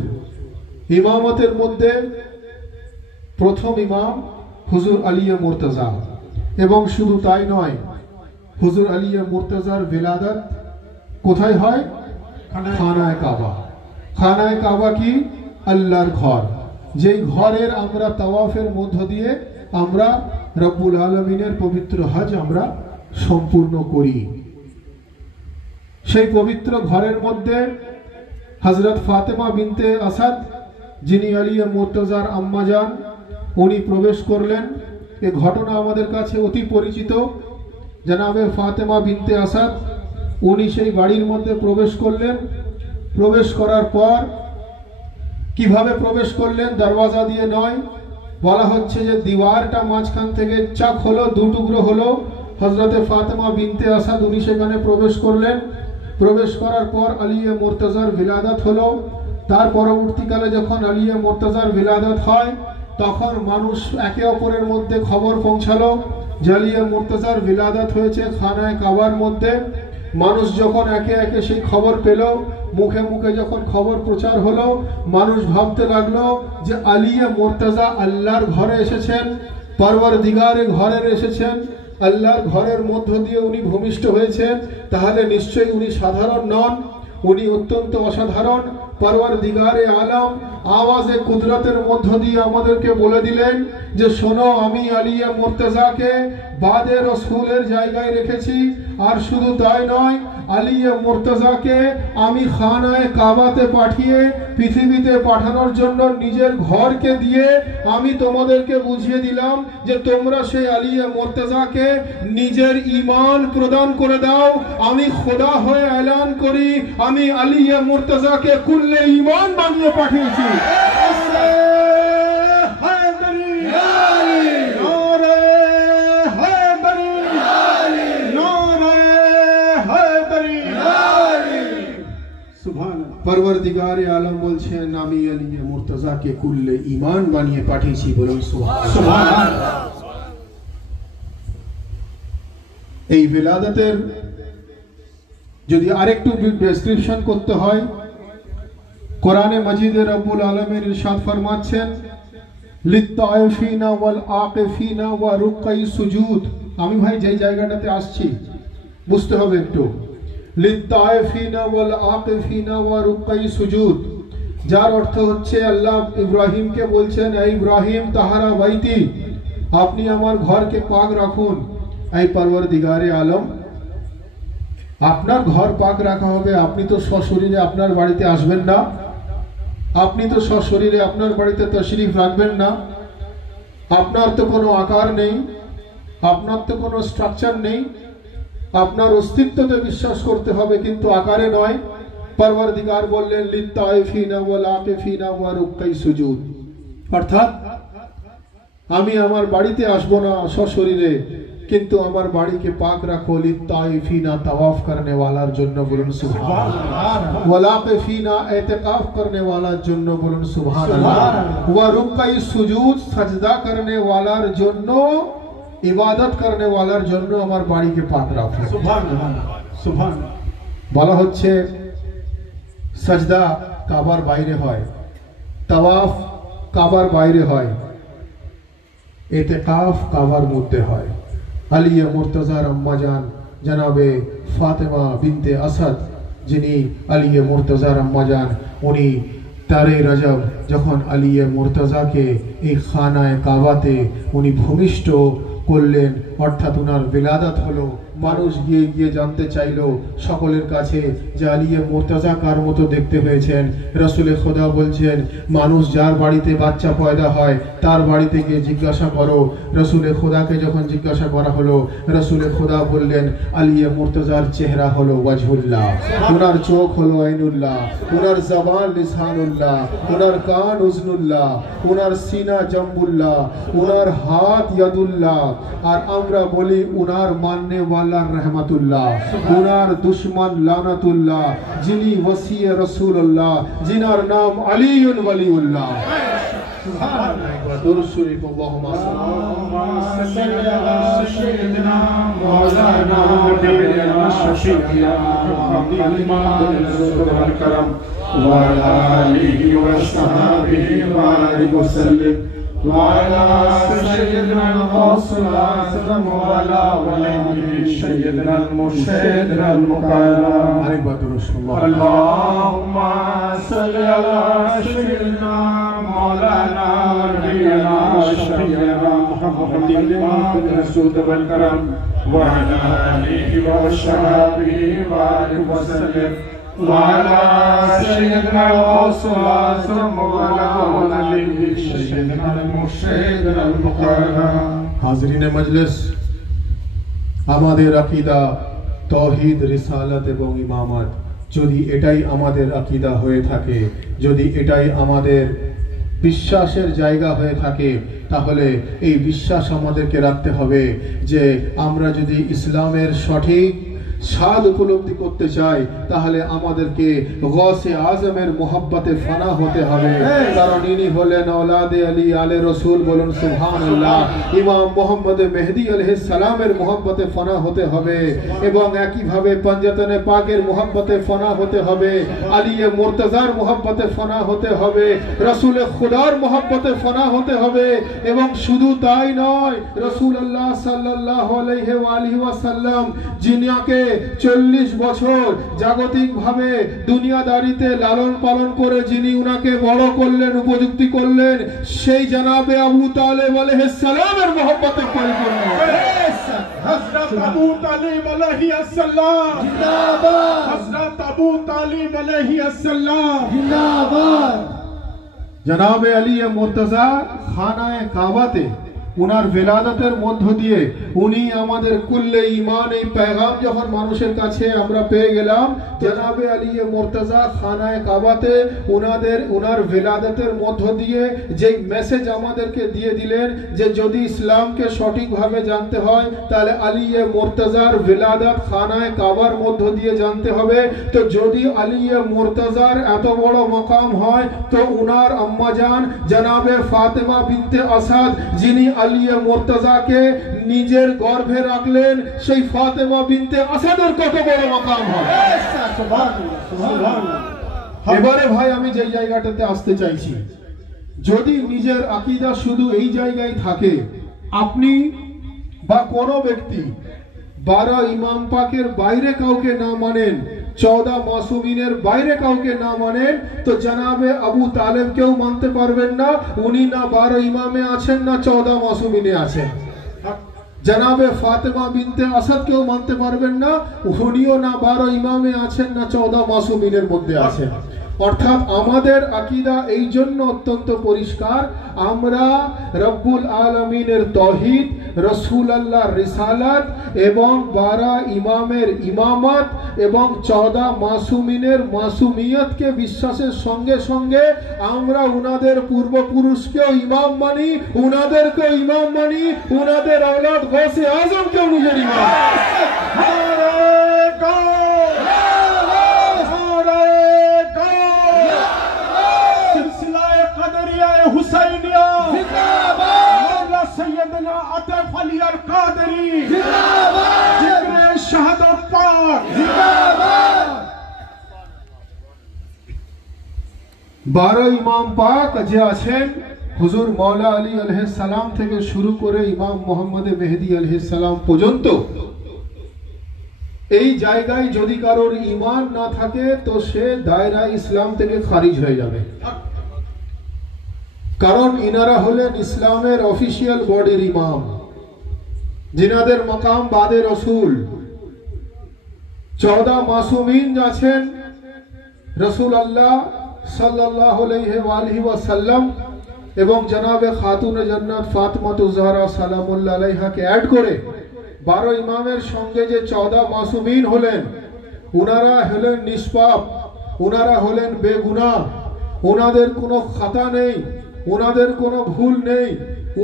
इमामतेर मध्य प्रथम इमाम हुजूर आलिया मुर्तजा एवं शुधु ताई नय हुजूर आलिया मुर्तजार विलादत कोथाय हय खानाए काबा। खानाए काबा की अल्लाहर घर, जे घरेर आमरा तावाफेर मध्य दिए आमरा रब्बुल आलमीनेर पवित्र हज आमरा सम्पूर्ण करी। सेई पवित्र घरेर मध्य हजरत फातिमा बिनते असद जिनी आलिया मुर्तजार आम्मा जान उनी प्रवेश करलेन। ए घटना आमादेर काछे अति परिचित। जनाबे फातिमा बिनते असद उनी सेई बाड़ीर मध्य प्रवेश करलेन। प्रवेश करार पर किभाबे प्रवेश करलेन? दरवाजा दिए नय, बला हच्छे जे दीवारटा माझखान थेके चाक हलो, दु टुकरो हलो হযরতে ফাতেমা বিনতে আসাদ উনি সেখানে প্রবেশ করলেন। প্রবেশ করার পর আলিয়ে মুর্তজার বিলাদত হলো। তার পরবর্তীকালে যখন আলিয়ে মুর্তজার বিলাদত হয় তখন মানুষ একে অপরের মধ্যে খবর পৌঁছালো যে আলিয়ে মুর্তজার বিলাদত হয়েছে খানায় কাবার মধ্যে। মানুষ যখন একে একে সেই খবর পেল, মুখে মুখে যখন খবর প্রচার হলো, মানুষ ভাবতে লাগলো যে আলিয়ে মুর্তজা আল্লাহর ঘরে এসেছেন, পরওয়ারদিগারের ঘরে এসেছেন, আল্লাহর ঘরের মধ্য দিয়ে উনি ভূমিষ্ঠ হয়েছেন, তাহলে নিশ্চয়ই উনি সাধারণ নন, উনি অত্যন্ত অসাধারণ। পরওয়ারদিগারে আলম আওয়াজে কুদরতের মধ্য দিয়ে আমাদেরকে বলে দিলেন যে শোনো, আমি আলিয়ে মুর্তজাকে বাদে রসুলের জায়গায় রেখেছি। আর শুধু তাই নয়, আলিয়ে মুর্তজাকে আমি খানায় কাবাতে পাঠিয়ে পৃথিবীতে পাঠানোর জন্য নিজের ঘরকে দিয়ে আমি তোমাদেরকে বুঝিয়ে দিলাম যে তোমরা সেই আলিয়ে মুর্তজাকে নিজের ঈমান প্রদান করে দাও। আমি খোদা হয়ে এলান করি, আমি আলিয়ে মুর্তজাকে কুল্লে ঈমান বানিয়ে পাঠিয়েছি। পরওয়ারদিগারে আলম বলছেন আমি আলিয়ে মুর্তজাকে কুল্লে ঈমান বানিয়ে পাঠিয়েছি। বলুন সুবহানাল্লাহ। এই বিলাদতের যদি আরেকটু ডেসক্রিপশন করতে হয়, কোরআনে মাজিদে রব্বুল আলামিন ইরশাদ ফরমাচ্ছেন লিত্তাইফিনা ওয়াল আকিফিনা ওয়া রুকাই সুজুদ। আমি ভাই যেই জায়গাটাতে আসছি বুঝতে হবে একটু। লিত্তাইফিনা ওয়াল আকিফিনা ওয়া রুকাই সুজুদ, যার অর্থ হচ্ছে আল্লাহ ইব্রাহিমকে বলছেন, হে ইব্রাহিম তাহারা বাইতি, আপনি আমার ঘরকে পাক রাখুন। এই পরওয়ারদিগারে আলম, আপনার ঘর পাক রাখা হবে, আপনি তো সশরীরে আপনার বাড়িতে আসবেন না, আপনি তো সশরীরে আপনার বাড়িতে তশরিফ রাখবেন না, আপনার তো কোনো আকার নেই, আপনার তো কোনো স্ট্রাকচার নেই, আপনার অস্তিত্বতে বিশ্বাস করতে হবে কিন্তু আকারে নয়। পরওয়ারদিগার বললেন লিত্তাইফিনা ওয়াল আকিফিনা ওয়া রুকাই সুজুদ, অর্থাৎ আমি আমার বাড়িতে আসবো না সশরীরে, কিন্তু আমার বাড়িকে পাক রাখো। লিত্তাইফিনা তাওয়াফ করনে ওয়ালার জন্য বলুন সুবহানাল্লাহ, ওয়াল আকিফিনা ইতিকাফ করনে ওয়ালার জন্য বলুন সুবহানাল্লাহ, ওয়া রুকাই সুজুদ সাজদা করনে ওয়ালার জন্য, ইবাদত করনে ওয়ালার জন্য আমার বাড়িকে পাক রাখো। সুবহানাল্লাহ সুবহানাল্লাহ। বলা হচ্ছে সাজদা কাবার বাইরে হয়, তাওয়াফ কাবার বাইরে হয়, ইতিকাফ কাবার মধ্যে হয়। আলিয়ে মুর্তজার আম্মাজান জনাবে ফাতেমা বিনতে আসাদ, যিনি আলিয়ে মুর্তজার আম্মাজান, উনি 13 রজব যখন আলিয়ে মুর্তজাকে এই খানায় কাবাতে উনি ভূমিষ্ঠ করলেন, অর্থাৎ উনার বিলাদত হলো। মানুষ গিয়ে গিয়ে জানতে চাইলো সকলের কাছে যে আলিয়ে মুর্তজা কার মতো দেখতে হয়েছেন। রাসূলে খোদা বলছেন, মানুষ যার বাড়িতে বাচ্চা পয়দা হয় তার বাড়িতে গিয়ে জিজ্ঞাসা করো। রাসূলে খোদাকে যখন জিজ্ঞাসা করা হলো, রাসূলে খোদা বললেন আলিয়ে মুর্তজার চেহারা হলো ওয়াজহুল্লাহ, উনার চোখ হলো আইনুল্লাহ, উনার জবান লিসানুল্লাহ, উনার কান উজনুল্লাহ, উনার সিনা জম্বুল্লাহ, উনার হাত ইয়াদুল্লাহ, আর আমরা বলি উনার মাননে ওয়ালা রহমাতুল্লাহ, উনার দুশমন লানাতুল্লাহ, যিনি ওসি রাসূলুল্লাহ, জিনার নাম আলীউল ওয়ালিউল্লাহ। সুবহানাল্লাহ। দুরূদ শরীফ আল্লাহুম্মা সাল্লি আলা সাইয়্যিদিনা মাওলানা নবিয়িনা শাফিঈনা মুহাম্মাদিন রাসূলুল কারীম ওয়া আলা আলিহি ওয়া সাহবিহি ওয়া আলিহি ওয়া সাল্লাম وعلى سيدنا الرسول أعظم وعلى وليه سيدنا المرشد المكرم اللهم صل على سيدنا مولانا نبينا شفيعنا محمد رسول الكرم وعلى آله وصحبه وآله وسلم وعلى سيدنا الرسول أعظم وعلى وليه سيدنا المرشد المكرم। হাজরিনে মজলিস, আমাদের আকীদা তাওহীদ, রিসালাত এবং ইমামত, যদি এটাই আমাদের আকীদা হয়ে থাকে, যদি এটাই আমাদের বিশ্বাসের জায়গা হয়ে থাকে, তাহলে এই বিশ্বাস আমাদেরকে রাখতে হবে যে আমরা যদি ইসলামের সঠিক স্বাদ উপলব্ধি করতে চাই তাহলে আমাদেরকে গৌসে আজমের মোহাব্বতে ফানা হতে হবে, কারণ ইনি হলেন औलादे আলী আলে রসুল, বলুন সুবহানাল্লাহ। ইমাম মোহাম্মদ মেহেদী আলাইহিস সালামের মোহাব্বতে ফানা হতে হবে এবং একইভাবে পঞ্জতনে পাকের মোহাব্বতে ফানা হতে হবে, আলী মুর্তজার মোহাব্বতে ফানা হতে হবে, রসুল খুদার মোহাব্বতে ফানা হতে হবে। এবং শুধু তাই নয়, রাসূলুল্লাহ সাল্লাল্লাহু আলাইহি ওয়া আলিহি ওয়াসাল্লাম যিনিকে 40 বছর জাগতিকভাবে দুনিয়াদারিতে লালন পালন করে যিনি উনাকে বড় করলেন, উপযুক্তি করলেন, সেই জনাবে আবু তালেব আলাইহিস সালামের মহব্বতে পরিপূর্ণ। হযরত আবু তালিব আলাইহিস সালাম জিন্দাবাদ, হযরত আবু তালিব আলাইহিস সালাম জিন্দাবাদ। জনাবে আলী মুর্তজা খানায়ে কাবাতে উনার ভেলাদতের মধ্য দিয়ে উনি আমাদের কুল্লে ঈমান এই পেগাম যখন মানুষের কাছে আমরা পেয়ে গেলাম, জনাবে আলী মুর্তজা খানায়ে কাবাতে উনার ভেলাদতের মধ্য দিয়ে যে মেসেজ আমাদেরকে দিয়ে দিলেন যে যদি ইসলামকে সঠিকভাবে জানতে হয় তাহলে আলী মুর্তজার ভেলাদত খানায়ে কাবার মধ্য দিয়ে জানতে হবে। তো যদি আলী মুর্তজার এত বড় মাকাম হয় তো উনার আম্মাজান জনাবে ফাতেমা বিনতে আসাদ যিনি আলী মুর্তজাকে নিজের গর্ভে রাখলেন, সেই ফাতেমা বিনতে আসাদের কত বড় মাকাম হয়। এবারে ভাই আমি যে জায়গাটাতে আসতে চাইছি, যদি নিজের আকীদা শুধু এই জায়গায় থাকে, আপনি বা কোনো ব্যক্তি 12 ইমাম পাকের বাইরে কাউকে না মানেন, 14 মাসুমিনের বাইরে কাউকে না মানেন, তো জনাবে আবু তালেব কেউ মানতে পারবেন না। উনি না 12 ইমামে আছেন না 14 মাসুমিনে আছেন। জনাবে ফাতেমা বিনতে আসাদ কেউ মানতে পারবেন না, উনিও না 12 ইমামে আছেন না 14 মাসুমিনের মধ্যে আছেন। অর্থাৎ আমাদের আকীদা এই জন্য অত্যন্ত পরিষ্কার, আমরা রব্বুল আলামিনের তাওহীদ, রাসূলুল্লাহর রিসালাত এবং 12 ইমামের ইমামত এবং 14 মাসুমিনের মাসুমিয়তকে বিশ্বাসের সঙ্গে সঙ্গে আমরা উনাদের পূর্বপুরুষকেও ইমাম মানি, উনাদেরকেও ইমাম মানি, উনাদের औलाद গৌসে আজমকেও নিজের ইমাম। हुसैनिया जिंदाबाद, मौला सैयदना अतफ अली अल कादरी जिंदाबाद, जिक्र शहादत पाक जिंदाबाद। 12 ইমাম পাক যে আছেন, হুজুর মৌলা আলী আলাইহিস সালাম থেকে শুরু করে ইমাম মোহাম্মদ মেহেদী আলাইহিস সালাম পর্যন্ত, এই জায়গায় যদি কারোর ঈমান না থাকে তো সে দায়রা ইসলাম থেকে খারিজ হয়ে যাবে। কারণ ইনারা হলেন ইসলামের অফিসিয়াল বডির ইমাম, जिनाদের मकाम बादे रसूल 14 मासूमीन আছেন রাসূলুল্লাহ সাল্লাল্লাহু আলাইহি ওয়া আলিহি ওয়াসাল্লাম এবং জনাবে খাতুনে জান্নাত ফাতিমাতুজ জাহরা সালামুল্লাহ আলাইহাকে ऐड করে 12 ইমামের সঙ্গে যে 14 মাসুমিন হলেন, উনারা হলেন নিষ্পাপ, উনারা হলেন বেগুনাহ, উনাদের কোনো খাতা নেই, উনাদের কোনো ভুল নেই,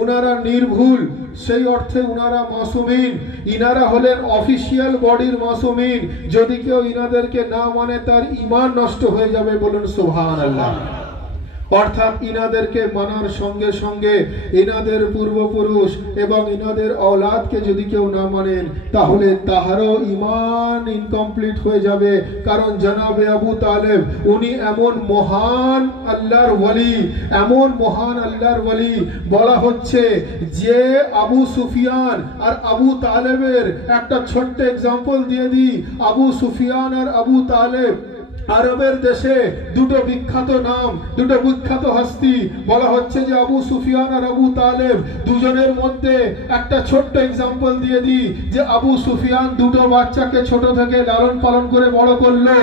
উনারা নির্ভুল, সেই অর্থে উনারা মাসুমিন। ইনারা হলেন অফিসিয়াল বডির মাসুমিন। যদি কেউ ইনাদেরকে না মানে তার ঈমান নষ্ট হয়ে যাবে, বলুন সুবহানাল্লাহ। অর্থাৎ ইনাদেরকে মানার সঙ্গে সঙ্গে ইনাদের পূর্বপুরুষ এবং ইনাদের औलादকে যদি কেউ না মানেন তাহলে তাহারও ঈমান ইনকমপ্লিট হয়ে যাবে। কারণ জনাবে আবু তালেব উনি এমন মহান আল্লাহর ওয়ালি, এমন মহান আল্লাহর ওয়ালি, বলা হচ্ছে যে আবু সুফিয়ান আর আবু তালেবের একটা ছোট্ট এক্সাম্পল দিয়ে দিই। আবু সুফিয়ান আর আবু তালেব আরবের দেশে দুটো বিখ্যাত নাম, দুটো বিখ্যাত হস্তি। বলা হচ্ছে যে আবু সুফিয়ান আর আবু তালেব দুজনের মধ্যে একটা ছোট্ট এক্সাম্পল দিয়ে দিই যে আবু সুফিয়ান দুটো বাচ্চাকে ছোট থেকে লালন পালন করে বড় করলো।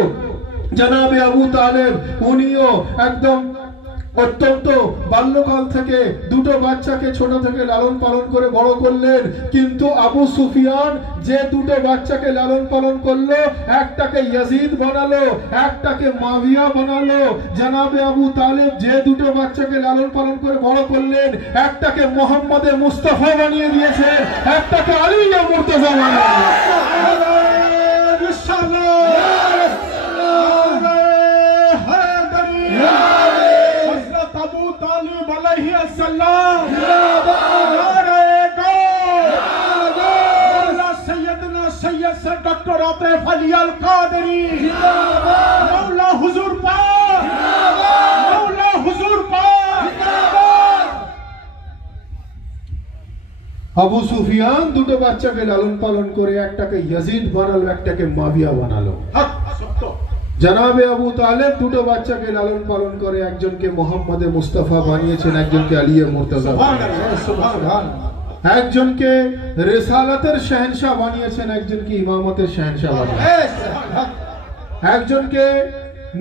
জনাবে আবু তালেব উনিও একদম অত্যন্ত বাল্যকাল থেকে দুটো বাচ্চাকে ছোট থেকে লালন পালন করে বড় করলেন, কিন্তু আবু সুফিয়ান যে দুটো বাচ্চাকে লালন পালন করলো, একটাকে ইয়াজিদ বানালো, একটাকে মাবিয়া বানালো। জনাবে আবু তালেব যে দুটো বাচ্চাকে লালন পালন করে বড় করলেন, একটাকে মোহাম্মদে মুস্তাফা বানিয়ে দিয়েছেন, একটাকে আলী মুর্তজা বানিয়ে डॉक्टर आतिफ अली अल कादरी मौला हुजूर पाक, मौला हुजूर पाक। আবু সুফিয়ান দুটো বাচ্চাকে লালন পালন করে একটাকে ইয়াজিদ বানালো, একটাকে মাবিয়া বানালো। জনাবে আবু তালেব দুটো বাচ্চাকে লালন পালন করে একজনকে মোহাম্মদে মুস্তাফা বানিয়েছেন, একজনকে আলী মুর্তজা বানিয়েছেন, একজনকে রিসালাতের শাহেনশাহ বানিয়েছেন, একজনকে ইমামতের শাহেনশাহ বানিয়েছেন, একজনকে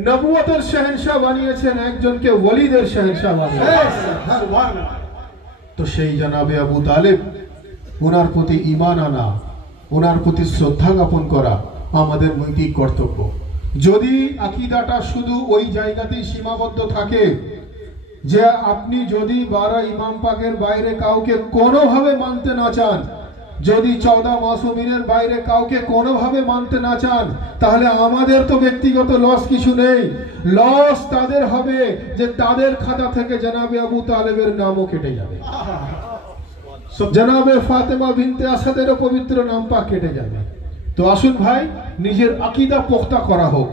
নবুয়তের শাহেনশাহ বানিয়েছেন, একজনকে ওয়ালিদের শাহেনশাহ বানিয়েছেন। তো সেই জনাবে আবু তালেব, ওনার প্রতি ঈমান আনা, ওনার প্রতি শ্রদ্ধা জ্ঞাপন করা আমাদের নৈতিক কর্তব্য। যদি আকীদাটা শুধু ওই জায়গাতেই সীমাবদ্ধ থাকে যে আপনি যদি 12 ইমাম পাকের বাইরে কাউকে কোনোভাবে মানতে না চান, যদি 14 মাসুমিনের বাইরে কাউকে কোনোভাবে মানতে না চান, তাহলে আমাদের তো ব্যক্তিগত লস কিছু নেই। লস তাদের হবে যে তাদের খাতা থেকে জনাবে আবু তালেবের নামও কেটে যাবে, জনাবে ফাতেমা বিনতে আসাদের পবিত্র নাম পাক কেটে যাবে। তো আসুন ভাই, নিজের আকীদা পোক্তা করা হোক।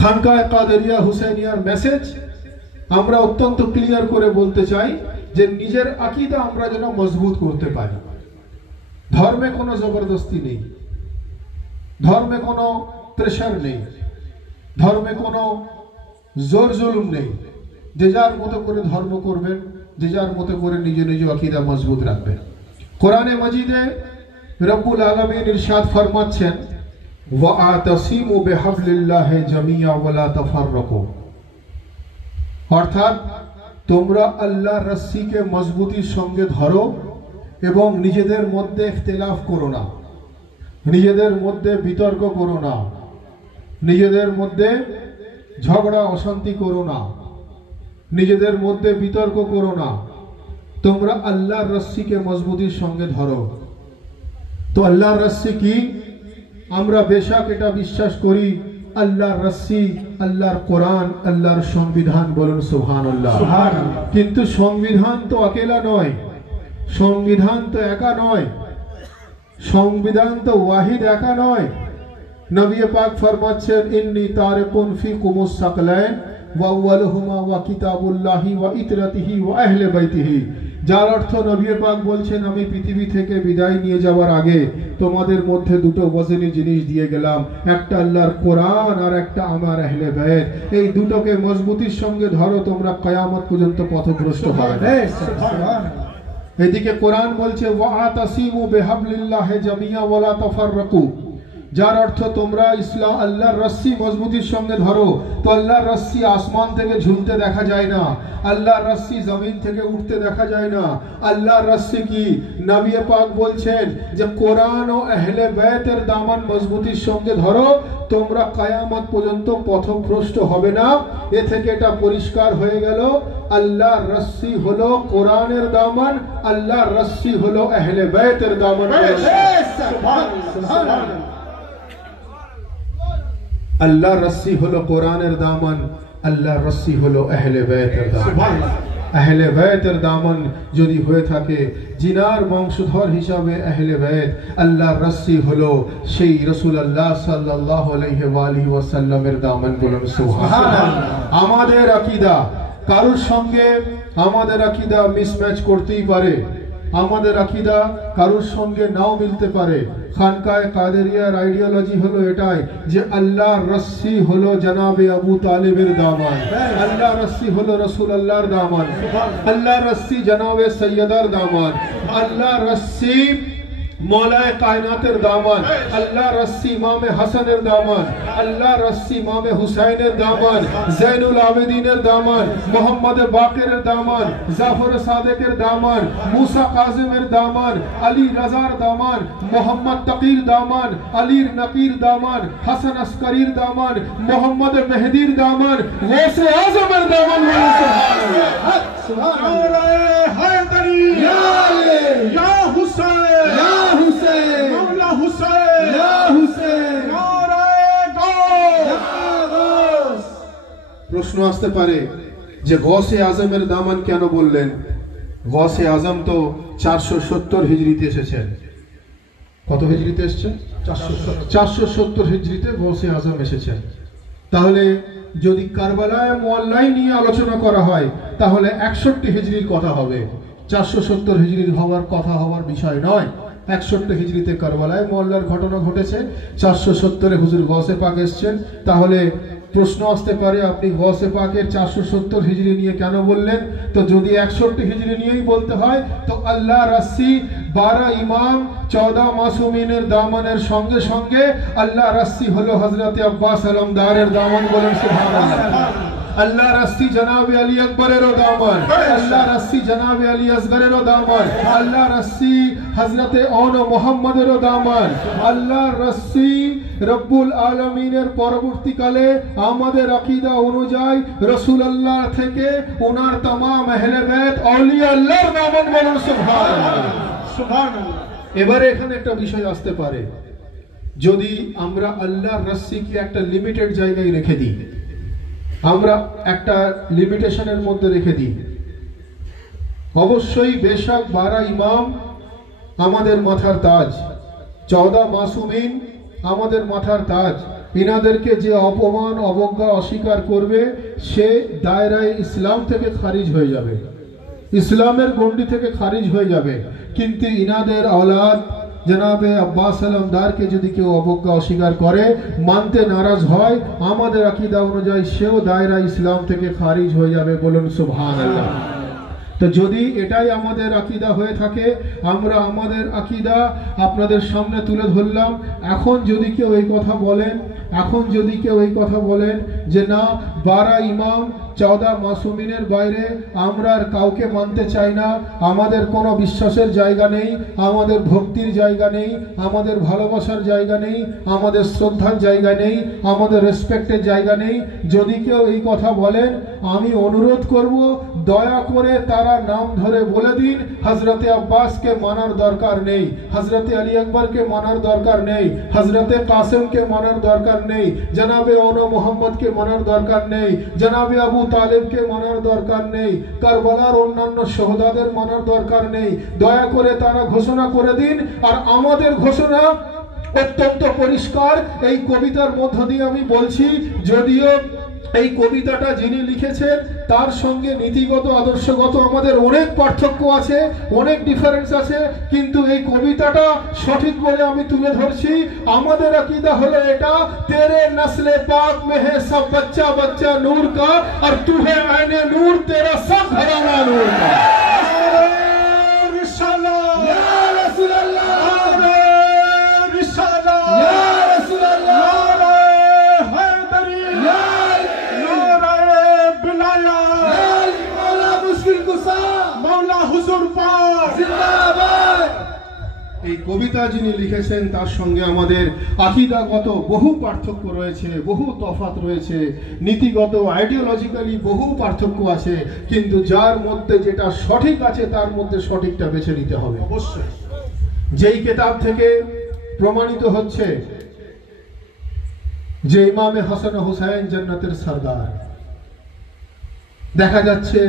খানকায়ে কাদেরিয়া হুসাইনিয়ার মেসেজ আমরা অত্যন্ত ক্লিয়ার করে বলতে চাই যে নিজের আকীদা আমরা যেন মজবুত করতে পারি। ধর্মে কোনো জবরদস্তি নেই, ধর্মে কোনো প্রেশার নেই, ধর্মে কোনো জোর জুলুম নেই। যে যার মতো করে ধর্ম করবেন, যে যার মতো করে নিজ নিজ আকীদা মজবুত রাখবেন। কোরআনে মাজিদে রব্বুল আলামিন ইরশাদ ফরমাচ্ছেন, ওয়াতাসিমু বিহাবলিল্লাহি জামিয়া ওয়ালা তাফাররাকু, অর্থাৎ তোমরা আল্লাহর রস্সিকে মজবুতির সঙ্গে ধরো এবং নিজেদের মধ্যে ইখতিলাফ করো না, নিজেদের মধ্যে বিতর্ক করো না, নিজেদের মধ্যে ঝগড়া অশান্তি করো না, নিজেদের মধ্যে বিতর্ক করো না, তোমরা আল্লাহর রস্সিকে মজবুতির সঙ্গে ধরো। তো আল্লাহর রস্সি কি? আমরা বেশক এটা বিশ্বাস করি আল্লাহর রস্সি আল্লাহর কোরআন, আল্লাহর সংবিধান। বলুন সুবহানাল্লাহ। কিন্তু সংবিধান তো একেলা নয়, সংবিধান তো একা নয়, সংবিধান তো ওয়াহিদ একা নয়। নবী পাক ফরমাচ্ছেন, ইন্নী তারিকুন ফিকুমুস সাকলাইন ওয়া আউয়ালুহুমা ওয়া কিতাবুল্লাহি ওয়া ইতরাতিহি ওয়া আহলে বাইতিহি। যার অর্থ নবী পাক বলছেন, আমি পৃথিবী থেকে বিদায় নিয়ে যাওয়ার আগে তোমাদের মধ্যে দুটো ওয়াজনি জিনিস দিয়ে গেলাম, একটা আল্লাহর কোরআন আর একটা আমার আহলে বাইত। এই দুটোকে মজবুতির সঙ্গে ধরো, তোমরা কিয়ামত পর্যন্ত পথভ্রষ্ট হবে না। এদিকে কোরআন বলছে, ওয়াতাসিমু বিহাবলিল্লাহি জামিয়া ওয়ালা তাফাররাকু, যার অর্থ তোমরা ইসলাম আল্লাহর রস্সি মজবুতির সঙ্গে ধরো। তো আল্লাহর রস্সি আসমান থেকে ঝুলতে দেখা যায় না, আল্লাহর রস্সি জমিন থেকে উঠতে দেখা যায় না। আল্লাহর রস্সি কি? নবী পাক বলছেন যে কোরআন ও আহলে বাইতের দামান মজবুতির সঙ্গে ধরো, তোমরা কিয়ামত পর্যন্ত পথভ্রষ্ট হবে না। এ থেকে এটা পরিষ্কার হয়ে গেল, আল্লাহর রস্সি হলো কোরআনের দামান, আল্লাহর রস্সি হলো আহলে বাইতের দামান। আল্লাহর রস্সি হলো কোরআনের দামান, আল্লাহর রস্সি হলো আহলে বাইতের দামান। আহলে বাইতের দামান যদি হয়ে থাকে, জিনার বংশধর হিসাবে আহলে বাইত, আল্লাহর রস্সি হলো সেই রাসূলুল্লাহ সাল্লাল্লাহু আলাইহি ওয়া আলিহি ওয়াসাল্লামের দামান। বলুন সুবহানাল্লাহ। আমাদের আকীদা কারোর সঙ্গে, আমাদের আকীদা মিসম্যাচ করতেই পারে, আমাদের আকীদা কারোর সঙ্গে নাও মিলতে পারে। খানকায়ে কাদেরিয়ার আইডিওলজি হলো এটাই যে আল্লাহর রস্সি হলো জনাবে আবু তালেবের দামান, আল্লাহর রস্সি হলো রাসূলুল্লাহর দামান, আল্লাহর রস্সি জনাবে সৈয়দার দামান, আল্লাহর রস্সি मौलाए कायनातेर दामन अल्लाह रस्सी इमाम हसनेर दामन अल्लाह रस्सी इमाम हुसैनेर दामन जैनुल आबिदीनेर दामन मोहम्मद बाकिरेर दामन जाफर सादिकेर दामन मूसा काजिमेर दामन अली रजार दामन मोहम्मद तकीर दामन अलीर नकीर दामन हसन अस्करीर दामन मोहम्मद मेहदीर दामन गौसे आजमेर दामन सुभान अल्लाह हैदरी या हुसैन मौला हुसैन या हुसैन প্রশ্ন আসতে পারে যে গৌসে আজমের দামান কেন বললেন? গৌসে আজম তো 470 হিজরিতে এসেছেন। কত হিজরিতে এসেছেন? 470 হিজরিতে গৌসে আজম এসেছেন। তাহলে যদি কারবালায় মুআল্লায় নিয়ে আলোচনা করা হয় তাহলে 61 হিজরির কথা হবে, 470 হিজরির হওয়ার বিষয় নয়। 61 হিজরিতে কারবালায় মুআল্লার ঘটনা ঘটেছে, 470 হুজুর গৌসে পাক এসেছেন। তাহলে প্রশ্ন আসতে পারে আপনি গৌসে পাকের 470 হিজরি নিয়ে কেন বললেন? তো যদি 61 হিজরি নিয়েই বলতে হয় তো আল্লাহ রাসি 12 ইমাম 14 মাসুমিনের দামানের সঙ্গে সঙ্গে আল্লাহ রাসি হলো হযরত আব্বাস আলমদারের দামান। বলেন সুবহানাল্লাহ। अल्लाह रस्सी जनाब अली अकबरेरो दामन, अल्लाह रस्सी जनाब अली असगरेरो दामन, अल्लाह रस्सी हजरत औन मोहम्मदेरो दामन, अल्लाह रस्सी रब्बुल आलमीनेर परवर्तीकाले आमादेर अकीदा अनुयायी रसूलुल्लाह थेके ओनार तमाम अहले बैत औलिया आल्लाहर दामन। बोलুন সুবহানাল্লাহ সুবহানাল্লাহ। এবারে এখানে একটা বিষয় আসতে পারে, যদি আমরা আল্লাহর রস্সিকে একটা লিমিটেড জায়গায় রেখে দিই, আমরা একটা লিমিটেশনের মধ্যে রেখে দিই, অবশ্যই বেশক 12 ইমাম আমাদের মাথার তাজ, 14 মাসুমিন আমাদের মাথার তাজ। ইনাদেরকে যে অপমান অবজ্ঞা অস্বীকার করবে সে দায়রায়ে ইসলাম থেকে খারিজ হয়ে যাবে, ইসলামের গণ্ডি থেকে খারিজ হয়ে যাবে। কিন্তু ইনাদের औलाद জনাবে আব্বাস আলমদারকে যদি কেউ অবজ্ঞা অস্বীকার করে, মানতে নারাজ হয়, আমাদের আকীদা অনুযায়ী সেও দায়রা ইসলাম থেকে খারিজ হয়ে যাবে। বলুন সুবহানাল্লাহ। তো যদি এটাই আমাদের আকীদা হয়ে থাকে, আমরা আমাদের আকীদা আপনাদের সামনে তুলে ধরলাম। এখন যদি কেউ এই কথা বলেন যে না 12 ইমাম 14 মাসুমিনের বাইরে আমরা আর কাউকে মানতে চাই না, আমাদের কোনো বিশ্বাসের জায়গা নেই, আমাদের ভক্তির জায়গা নেই, আমাদের ভালোবাসার জায়গা নেই, আমাদের শ্রদ্ধার জায়গা নেই, আমাদের রেসপেক্টের জায়গা নেই, যদি কেউ এই কথা বলেন আমি অনুরোধ করব দয়া করে তারা নাম ধরে বলে দিন হযরতে আব্বাসকে মানার দরকার নেই, হযরতে আলী আকবরকে মানার দরকার নেই, হযরতে কাসেমকে মানার দরকার নেই, জনাবে ওনো মোহাম্মদকে মানার দরকার নেই, জনাবে আবু তালেবকে মানার দরকার নেই, কারবালার অন্যান্য শহীদদের মানার দরকার নেই। দয়া করে তারা ঘোষণা করে দিন। আর আমাদের ঘোষণা অত্যন্ত পরিষ্কার, এই কবিতার মধ্য দিয়ে আমি বলছি, যদিও এই কবিতাটা যিনি লিখেছেন তার সঙ্গে নীতিগত আদর্শগত আমাদের অনেক পার্থক্য আছে, অনেক ডিফারেন্স আছে, কিন্তু এই কবিতাটা সঠিক বলে আমি তুলে ধরছি। আমাদের আকীদা হলো এটা, তেরে নসলে পাক মে হে সব বচ্চা বচ্চা নূর কা আর তু হে আইনে নূর তেরা সব ঘরানা নূর কা। रिसालत या रसूल अल्लाह रिसालत या रसूल अल्लाह हैदरी या मौला मुश्किल कुशा मौला हुजूर पाक जिंदाबाद। এই কবিতা যিনি লিখেছেন তার সঙ্গে আমাদের আকীদাগত বহু পার্থক্য রয়েছে, বহু তফাৎ রয়েছে, নীতিগত আইডিওলজিক্যালি বহু পার্থক্য আছে, কিন্তু যার মধ্যে যেটা সঠিক আছে তার মধ্যে সঠিকটা বেছে নিতে হবে। অবশ্যই যেই কিতাব থেকে প্রমাণিত হচ্ছে যে ইমামে হাসান ও হুসাইন জান্নাতের সরদার, দেখা যাচ্ছে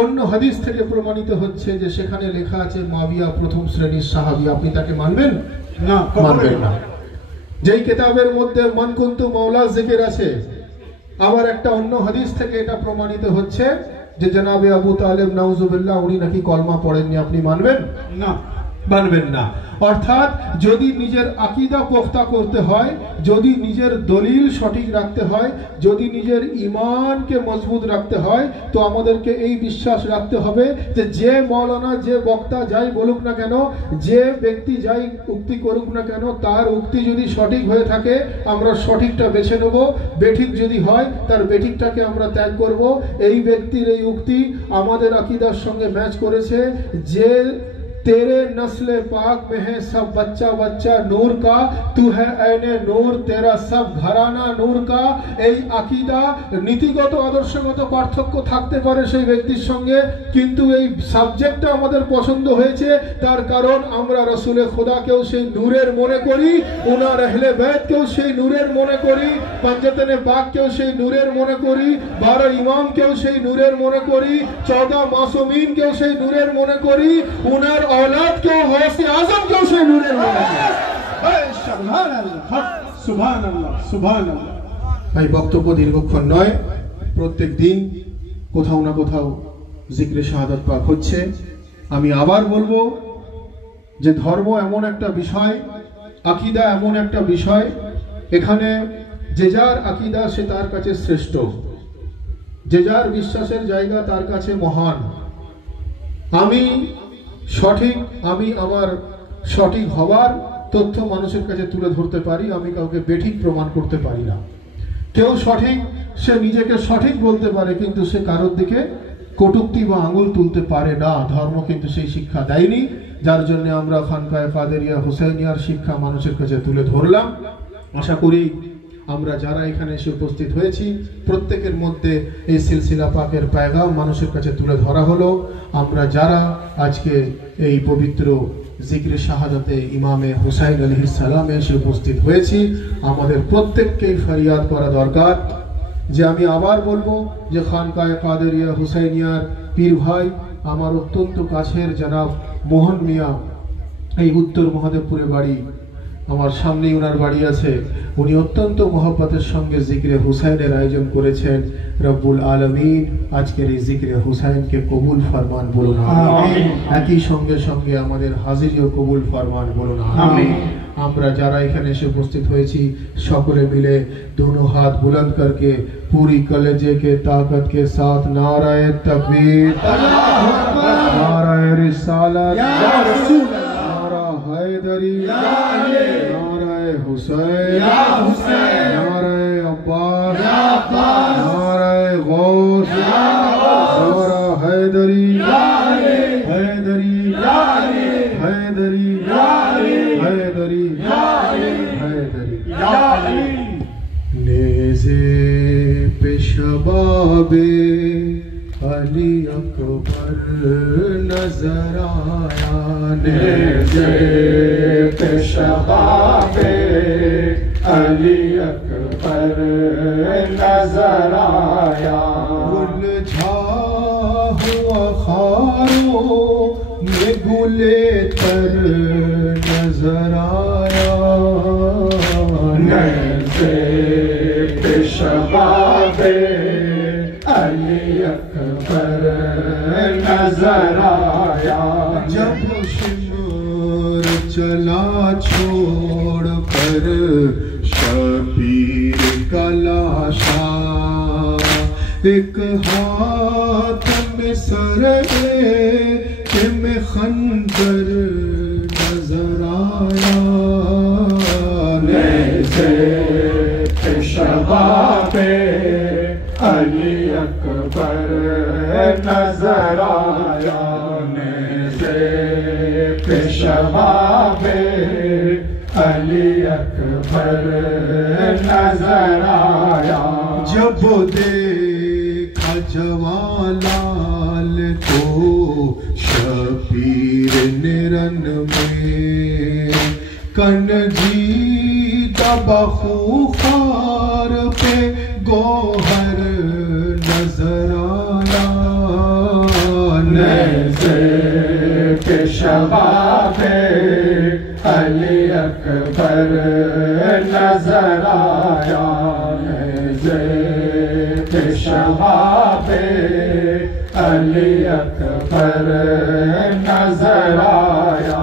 অন্য হাদিস থেকে প্রমাণিত হচ্ছে যে সেখানে লেখা আছে মুয়াবিয়া প্রথম শ্রেণীর সাহাবী, আপনি তাকে মানবেন না? মানবেন না। যেই কিতাবের মধ্যে মান কুনতু মাওলা জিকির আছে, আবার একটা অন্য হাদিস থেকে এটা প্রমাণিত হচ্ছে যে জনাবে আবু তালেব নাউজুবিল্লাহ উনি নাকি কলমা পড়েননি, আপনি মানবেন না? বানবেন না। অর্থাৎ যদি নিজের আকীদা পোক্তা করতে হয়, যদি নিজের দলিল সঠিক রাখতে হয়, যদি নিজের ঈমানকে মজবুত রাখতে হয়, তো আমাদেরকে এই বিশ্বাস রাখতে হবে যে মৌলানা, যে বক্তা যাই বলুক না কেন, যে ব্যক্তি যাই উক্তি করুক না কেন, তার উক্তি যদি সঠিক হয়ে থাকে আমরা সঠিকটা বেছে নেব, বেঠিক যদি হয় তার বেঠিকটাকে আমরা ত্যাগ করব। এই ব্যক্তির এই উক্তি আমাদের আকীদার সঙ্গে ম্যাচ করেছে যে तेरे नस्ल पाक में है सब बच्चा बच्चा नूर का, तू है ऐने नूर, तेरा सब घराना नूर का। এই আকীদা নীতিগত আদর্শগত পার্থক্য থাকতে পারে সেই ব্যক্তির সঙ্গে, কিন্তু এই সাবজেক্টটা আমাদের পছন্দ হয়েছে। তার কারণ আমরা রাসূলে খোদাকেও সেই নূরের মনে করি, ওনার আহলে বাইতকেও সেই নূরের মনে করি, পাঞ্জাতনে পাককেও সেই নূরের মনে করি, 12 ইমামকেও সেই নূরের মনে করি, 14 মাসুমিনকেও সেই নূরের মনে করি, ওনার औलाद क्यों गौसे आजम क्यों से नूरे सुभान अल्लाह सुभान अल्लाह सुभान अल्लाह। ভাই বক্তব্য দীর্ঘক্ষণ নয়, প্রত্যেক দিন কোথাও না কোথাও জিক্রে শাহাদাত পাক হচ্ছে। আমি আবার বলবো যে ধর্ম এমন একটা বিষয়, আকীদা এমন একটা বিষয়, এখানে যে যার আকীদা সে তার কাছে শ্রেষ্ঠ, যে যার বিশ্বাসের জায়গা তার কাছে মহান। আমি সঠিক, আমি আমার সঠিক হওয়ার তথ্য মানুষের কাছে তুলে ধরতে পারি, আমি কাউকে বেঠিক প্রমাণ করতে পারি না। কেউ সঠিক, সে নিজেকে সঠিক বলতে পারে, কিন্তু সে কারোর দিকে কটূক্তি বা আঙুল তুলতে পারে না। ধর্ম কিন্তু সেই শিক্ষা দেয়নি, যার জন্য আমরা খানকায়ে কাদেরিয়া হুসাইনিয়ার শিক্ষা মানুষের কাছে তুলে ধরলাম। আশা করি আমরা যারা এখানে এসে উপস্থিত হয়েছি প্রত্যেকের মধ্যে এই সিলসিলা পাকের পেগাম মানুষের কাছে তুলে ধরা হলো। আমরা যারা আজকে এই পবিত্র জিক্রে শাহাদাতে ইমামে হুসাইন আলাইহিস সালামে এসে উপস্থিত হয়েছি, আমাদের প্রত্যেককেই ফরিয়াদ করা দরকার যে, আমি আবার বলবো যে খানকায়ে কাদেরিয়া হুসাইনিয়ার পীর ভাই আমার অত্যন্ত কাছের জনাব মোহন মিয়া, এই উত্তর মহাদেবপুরে বাড়ি, আমার সামনেই ওনার বাড়ি আছে, উনি অত্যন্ত মহব্বতের সঙ্গে জিক্রে হুসাইনের আয়োজন করেছেন। রব্বুল আলামিন আজকের এই জিক্রে হুসাইনকে কবুল ফরমান বলুন আমিন। একই সঙ্গে সঙ্গে আমাদের হাজিরিও কবুল ফরমান বলুন আমিন। আমরা যারা এখানে এসে উপস্থিত হয়েছি সকলে মিলে दोनों हाथ बुलंद करके पूरी कलेजे के ताकत के साथ नाराए तकबीर, नाराए रिसालत, नारा हैदरी, नाराए हुसैन, नाराए अब्बास, नाराए गौस, नारा हैदरी, हैदरी, हैदरी, हैदरी, हैदरी। नेज़े पे शबाबे अली अकबर नजर आया, नेज़े पे शबाबे अली अकबर नजर आया। उलझा हुआ खारों में गुले तर नजर आया, नेज़े पे शबाबे अली अकबर नजर आया। जब शिमर चला छोड़ कर शबीर का लाशा, एक हाथ में सर में खंजर नजर आया, नेज़े पे शबाबे अली अकबर नजर आया, नेज़े पे शबाबे अली अकबर नजर आया। जब देखा जवां लाल को शबीर निरन में, कनजी दबा खूंखार पे गोहर नजर आया, नेज़े पे शबाबे अली अकबर नजर आया, नेज़े पे शबाबे अली अकबर नजर आया।